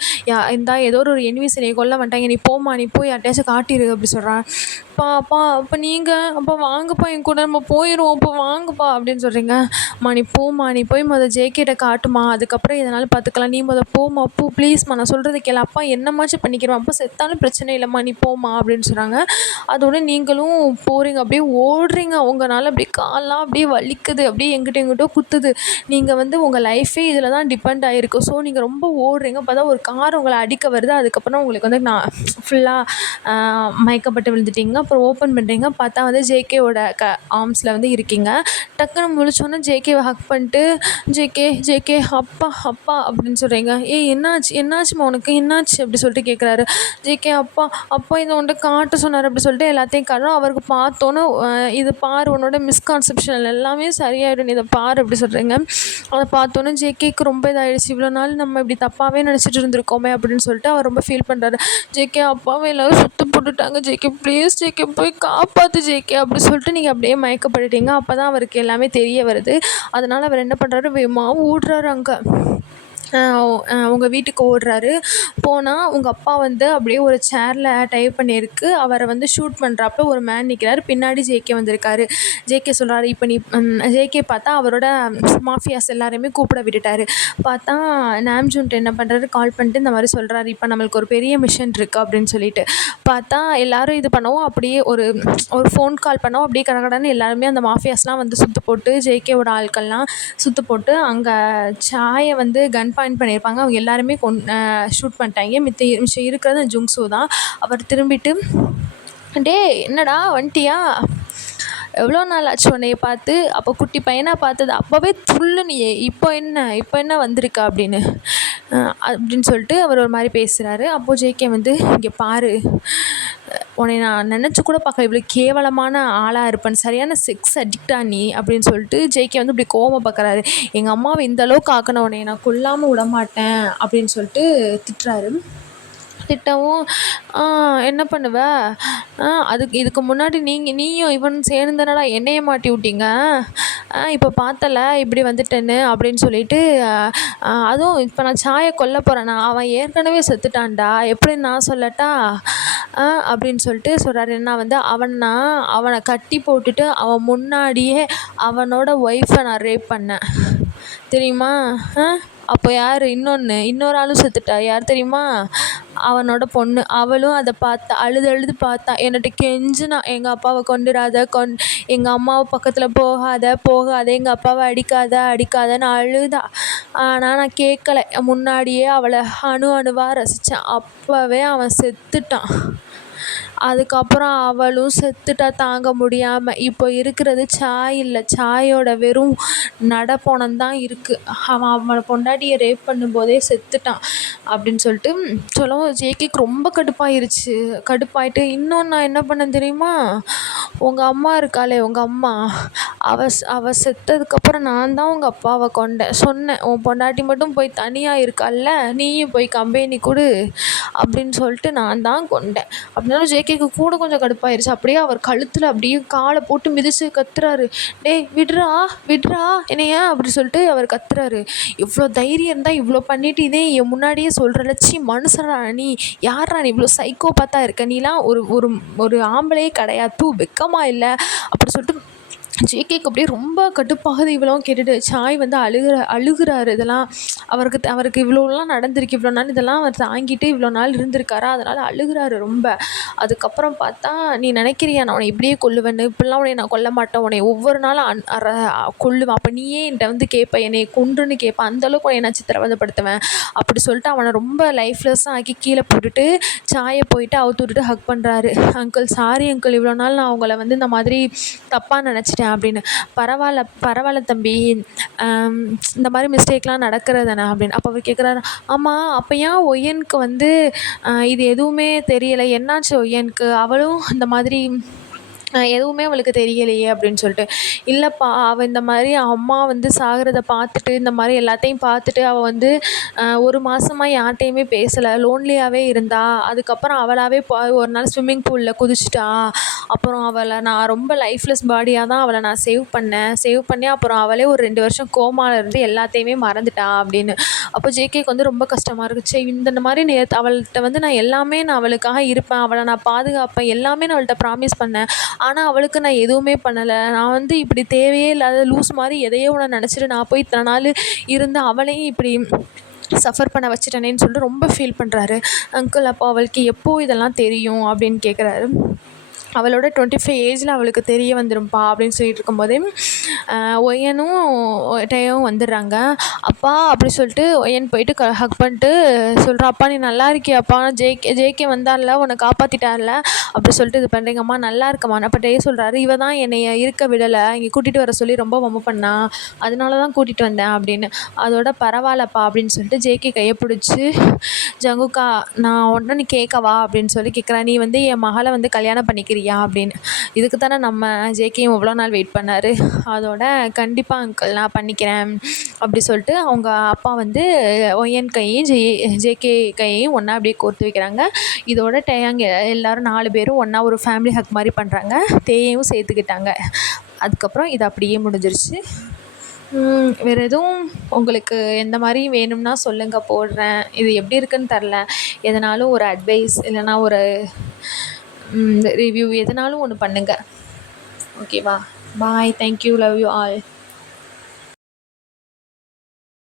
ஏதோ ஒரு எனிமீஸ் என்னை கொல்ல வந்துட்டாங்க, நீ போம்மா, நீ போய் யார்ட்டையாச்சும் காட்டிடு அப்படி சொல்கிறான். அப்பா அப்போ நீங்கள் அப்போ வாங்கப்பா என் கூட, நம்ம போயிடுவோம், அப்போ வாங்கப்பா அப்படின்னு சொல்கிறீங்க. நீ போம்மா, நீ போய் ஜேகேட்ட காட்டுமா, அதுக்கப்புறம் எதனால பார்த்துக்கலாம், நீ போம்மா, ப்ளீஸ்மா, நான் சொல்கிறது கேளு, அப்பா என்னமாச்சும் பண்ணிக்கிறோம், அப்போ செத்தாலும் பிரச்சனை இல்லைம்மா, நீ போம்மா அப்படின்னு சொல்கிறாங்க. அதோட நீங்களும் போகிறீங்க, அப்படியே ஓடுறீங்க, உங்களால் அப்படியே காலெலாம் அப்படியே வலிக்குது, அப்படியே எங்கிட்டோ குத்துது. நீங்கள் வந்து உங்கள் லைஃபே இதில் தான் டிபெண்ட் ஆகிருக்கு. ஸோ நீங்கள் ரொம்ப ஓடுறீங்க. அப்போ தான் ஒரு கார் உங்களை அடிக்க வருது. அதுக்கப்புறம் உங்களுக்கு வந்து நான் ஃபுல்லாக மயக்கப்பட்டு விழுந்துட்டீங்க. அப்புறம் ஓப்பன் பண்ணுறீங்க. பார்த்தா வந்து ஜேகேவோட ஆர்ம்ஸில் வந்து இருக்கீங்க. டக்குன்னு முழிச்சோன்னே ஜேகேவை ஹக் பண்ணிட்டு, ஜேகே அப்பா அப்படின்னு சொல்கிறீங்க. என்னாச்சுமா உனக்கு, என்னாச்சு அப்படி சொல்லிட்டு கேட்குறாரு. ஜேகே அப்பா இதை உன்ட்ட காட்ட சொன்னார் அப்படி சொல்லிட்டு எல்லாத்தையும் காட்டுறோம். அவருக்கு பார்த்தோன்னே இது பாரு, உன்னோட மிஸ்கான்செப்ஷன் எல்லாமே சரியாயிடும், இதை பாரு அப்படி சொல்கிறீங்க. அதை பார்த்தோன்னே ஜேகேக்கு ரொம்ப இதாகிடுச்சு. இவ்வளோ நாள் நம்ம இப்படி தப்பாகவே நினச்சிட்டு இருந்திருக்கோமே அப்படின்னு சொல்லிட்டு அவர் ரொம்ப ஃபீல் பண்ணுறாரு. ஜேகே அப்பாவை எல்லோரும் சுற்று போட்டுட்டாங்க, ஜேகே ப்ளீஸ் ஜேகே போய் காப்பாற்று ஜேகே அப்படி சொல்லிட்டு நீங்கள் அப்படியே மயக்கப்படுறீங்க. அப்போ தான் அவருக்கு எல்லாமே தெரிய வருது. அதனால் அவர் என்ன பண்ணுறாரு, வேகமாக ஓடுறாரு. அங்கே உங்கள் வீட்டுக்கு ஓடுறாரு. போனால் உங்கள் அப்பா வந்து அப்படியே ஒரு சேரில் டைப் பண்ணியிருக்கு. அவரை வந்து ஷூட் பண்ணுறாப்புல ஒரு மேன் நிற்கிறாரு. பின்னாடி ஜேகே வந்திருக்காரு. ஜேகே சொல்கிறாரு, இப்போ நீ ஜேகே பார்த்தா அவரோட மாஃபியாஸ் எல்லாரையுமே கூப்பிட விட்டுட்டாரு. பார்த்தா நாம்ஜூன்ட்டு என்ன பண்ணுறாரு, கால் பண்ணிட்டு இந்த மாதிரி சொல்கிறாரு, இப்போ நம்மளுக்கு ஒரு பெரிய மிஷன் இருக்குது அப்படின்னு சொல்லிட்டு. பார்த்தா எல்லோரும் இது பண்ணவும் அப்படியே ஒரு ஃபோன் கால் பண்ணவும் அப்படியே கடகடன்னு எல்லாருமே அந்த மாஃபியாஸ்லாம் வந்து சுற்று போட்டு, ஜேகேவோட ஆட்கள்லாம் சுற்று போட்டு அங்கே சாயை வந்து கன் பாயிண்ட் பண்ணியிருப்பாங்க. அவங்க எல்லாருமே ஷூட் பண்ணிட்டாங்க. மிச்சம் இருக்கிறது ஜுங்சு தான். அவர் திரும்பிட்டு டேய் என்னடா வந்துட்டியா, எவ்வளோ நாள் ஆச்சு உன்னைய பார்த்து, அப்போ குட்டி பையனாக பார்த்தது அப்போவே துள்ளு நீ, இப்போ என்ன வந்திருக்கா அப்படின்னு அப்படின்னு சொல்லிட்டு அவர் ஒரு மாதிரி பேசுகிறாரு. அப்போது ஜேகே வந்து இங்கே பாரு, உன்னை நான் நினச்சி கூட பார்க்கல இவ்வளோ கேவலமான ஆளாக இருப்பேன், சரியான செக்ஸ் அடிக்டா நீ அப்படின்னு சொல்லிட்டு ஜேகே வந்து இப்படி கோவம் பார்க்குறாரு. எங்கள் அம்மாவை இந்த அளவுக்கு ஆக்கின உன்னை நான் கொல்லாமல் விட மாட்டேன் அப்படின்னு சொல்லிட்டு திட்டுறாரு. திட்டவும் என்ன பண்ணுவ, இதுக்கு முன்னாடி நீயும் இவன் சேர்ந்தனடா என்னைய மாட்டி விட்டீங்க, இப்போ பார்த்தல இப்படி வந்துட்டேன்னு அப்படின்னு சொல்லிட்டு அதுவும் இப்போ நான் சாயை கொல்ல போகிறேன்னா அவன் ஏற்கனவே செத்துட்டான்டா எப்படின்னு நான் சொல்லட்டா அப்படின்னு சொல்லிட்டு சொல்கிறாரு. நான் வந்து அவனை கட்டி போட்டுட்டு அவன் முன்னாடியே அவனோட ஒய்ஃபை நான் ரேப் பண்ணேன் தெரியுமா. அப்போ யார், இன்னொரு ஆளும் செத்துட்டா, யார் தெரியுமா, அவனோட பொண்ணு. அவளும் அதை பார்த்தா, அழுது பார்த்தா, என்கிட்ட கெஞ்சினா எங்கள் அப்பாவை கொண்டுடாத, எங்கள் அம்மாவை பக்கத்தில் போகாத, எங்கள் அப்பாவை அடிக்காதன்னு அழுதா. ஆனால் நான் கேட்கல, முன்னாடியே அவளை அணுவாக ரசித்தேன். அப்போவே அவன் செத்துட்டான். அதுக்கப்புறம் அவளும் செத்துட்டா தாங்க முடியாமல். இப்போ இருக்கிறது சாய் இல்லை, சாயோட வெறும் நடப்போனம் தான் இருக்குது. அவனை பொண்டாட்டியை ரேப் பண்ணும்போதே செத்துட்டான் அப்படின்னு சொல்லிட்டு சொல்லவும் ஜேகேக்கு ரொம்ப கடுப்பாயிட்டு இன்னொன்று நான் என்ன பண்ணேன் தெரியுமா, உங்கள் அம்மா இருக்காளே, உங்கள் அம்மா, அவள் செத்ததுக்கப்புறம் நான் தான் உங்கள் அப்பாவை கொண்டேன் சொன்னேன். உன் பொண்டாட்டி மட்டும் போய் தனியாக இருக்கால்ல, நீயும் போய் கம்பெனி கொடு அப்படின்னு சொல்லிட்டு நான் தான் கொண்டேன் அப்படின்னாலும் ஜேகேக்கு கூட கொஞ்சம் கடுப்பாயிருச்சு. அப்படியே அவர் கழுத்தில் அப்படியே காலை போட்டு மிதித்து கத்துறாரு. டேய் விட்றா என்னைய அப்படி சொல்லிட்டு அவர் கத்துறாரு. இவ்வளோ தைரியம் இருந்தால் இவ்வளோ பண்ணிட்டு இதே என் முன்னாடியே சொல்கிற லட்சி மனுஷரா நீ, யாரா நீ இவ்வளோ சைக்கோபாத்தாக இருக்க, நீலாம் ஒரு ஒரு ஒரு ஆம்பளையே கிடையாது, தூ வெக்கமா இல்லை அப்படி சொல்லிட்டு ஜேகேக்கு அப்படியே ரொம்ப கடுப்பாகுது. இவ்வளோவும் கேட்டுட்டு சாய் வந்து அழுகிறாரு. இதெல்லாம் அவருக்கு இவ்வளோலாம் நடந்திருக்கு, இவ்வளோ நாள் இதெல்லாம் அவர் தாங்கிட்டு இவ்வளோ நாள் இருந்திருக்காரா, அதனால் அழுகிறாரு ரொம்ப. அதுக்கப்புறம் பார்த்தா நீ நினைக்கிறியா நான் உன்னை இப்படியே கொல்லுவேன்னு, இப்படிலாம் உன்னை நான் கொல்ல மாட்டேன், உன்னை ஒவ்வொரு நாளும் கொல்லுவேன், அப்போ நீயே என்கிட்ட வந்து கேட்பேன், என்னை கொன்றுன்னு கேட்பேன், அந்தளவுக்கு உன்னை நான் சித்திரவதைப்படுத்துவேன் அப்படி சொல்லிட்டு அவனை ரொம்ப லைஃப்லெஸ்ஸாக ஆக்கி கீழே போட்டுட்டு சாயை போயிட்டு அவுத்து விட்டுட்டு ஹக் பண்ணுறாரு. அங்கிள் சாரி அங்கிள், இவ்வளோ நாள் நான் உங்களை வந்து இந்த மாதிரி தப்பாக நினச்சிட்டேன் அப்படின்னு. பரவாயில்ல தம்பி, இந்த மாதிரி மிஸ்டேக்லாம் நடக்கிறது தானே அப்படின்னு. அப்போ அவர் கேட்குறாரு, ஆமாம் அப்போ ஏன் ஒய்யனுக்கு வந்து இது எதுவுமே தெரியலை, என்னாச்சு ஒய்யனுக்கு, அவளும் இந்த மாதிரி எதுவுமே அவளுக்கு தெரியலையே அப்படின்னு சொல்லிட்டு. இல்லைப்பா, அவள் இந்த மாதிரி அம்மா வந்து சாகிறத பார்த்துட்டு இந்த மாதிரி எல்லாத்தையும் பார்த்துட்டு அவள் வந்து ஒரு மாதமாக யார்கிட்டையுமே பேசலை, லோன்லியாகவே இருந்தா. அதுக்கப்புறம் அவளாகவே ஒரு நாள் ஸ்விம்மிங் பூலில் குதிச்சிட்டா. அப்புறம் அவளை நான் ரொம்ப லைஃப்லெஸ் பாடியாக தான் அவளை நான் சேவ் பண்ணி அப்புறம் அவளே ஒரு 2 வருஷம் கோமாவில் இருந்து எல்லாத்தையுமே மறந்துட்டா அப்படின்னு. அப்போ ஜேகேக்கு வந்து ரொம்ப கஷ்டமாக இருந்துச்சு. இந்த மாதிரி அவள்கிட்ட வந்து நான் அவளுக்காக இருப்பேன், அவளை நான் பாதுகாப்பேன், எல்லாமே நான் அவள்கிட்ட ப்ராமிஸ் பண்ணேன். ஆனால் அவளுக்கு நான் எதுவுமே பண்ணலை. நான் வந்து இப்படி தேவையே இல்லாத லூஸ் மாதிரி எதையோ ஒன்று நினச்சிட்டு நான் போய் இத்தனை நாள் இருந்து அவளையும் இப்படி சஃபர் பண்ண வச்சுட்டேனேன்னு சொல்லிட்டு ரொம்ப ஃபீல் பண்ணுறாரு. அங்கிள் அப்போ அவளுக்கு எப்போது இதெல்லாம் தெரியும் அப்படின்னு கேட்குறாரு. அவளோட 25 ஏஜில் அவளுக்கு தெரிய வந்துடும்ப்பா அப்படின்னு சொல்லிட்டு இருக்கும்போதே ஒய்யனும் டேயும் வந்துடுறாங்க. அப்பா அப்படி சொல்லிட்டு ஒய்யன் போயிட்டு ஹக் பண்ணிட்டு சொல்கிறா, அப்பா நீ நல்லா இருக்கியாப்பா, ஜேகே வந்தார்ல உன்னை காப்பாற்றிட்டார்ல அப்படி சொல்லிட்டு இது பண்ணுறீங்க. அம்மா நல்லா இருக்கம்மா. அப்போ டே சொல்கிறாரு, இவ தான் என்னை இருக்க விடலை, இங்கே கூட்டிகிட்டு வர சொல்லி ரொம்ப வம்பு பண்ணா, அதனால தான் கூட்டிகிட்டு வந்தேன் அப்படின்னு. அதோட பரவாயில்லப்பா அப்படின்னு சொல்லிட்டு ஜேகே கையை பிடிச்சி, ஜங்குக்கா நான் உடனே நீ கேட்கவா அப்படின்னு சொல்லி கேட்குறேன், நீ வந்து என் மகளை வந்து கல்யாணம் பண்ணிக்கிறீ அப்படின்னு. இதுக்கு தானே நம்ம ஜேகேயும் எவ்வளோ நாள் வெயிட் பண்ணார். அதோட கண்டிப்பாக அங்கிள் நான் பண்ணிக்கிறேன் அப்படி சொல்லிட்டு அவங்க அப்பா வந்து ஒய்யன் கையும் ஜேகே கையையும் ஒன்றா அப்படியே கோர்த்து வைக்கிறாங்க. இதோட டேயாங்க எல்லோரும் 4 பேரும் ஒன்றா ஒரு ஃபேமிலி ஹக் மாதிரி பண்ணுறாங்க. தேயையும் சேர்த்துக்கிட்டாங்க. அதுக்கப்புறம் இது அப்படியே முடிஞ்சிருச்சு. வேறு எதுவும் உங்களுக்கு எந்த மாதிரி வேணும்னா சொல்லுங்கள், போடுறேன். இது எப்படி இருக்குன்னு தெரில, எதனாலும் ஒரு அட்வைஸ் இல்லைனா ஒரு ரிவ்யூ எதுனாலும் ஒன்று பண்ணுங்கள். ஓகேவா? பாய், தேங்க்யூ, லவ் யூ ஆல்.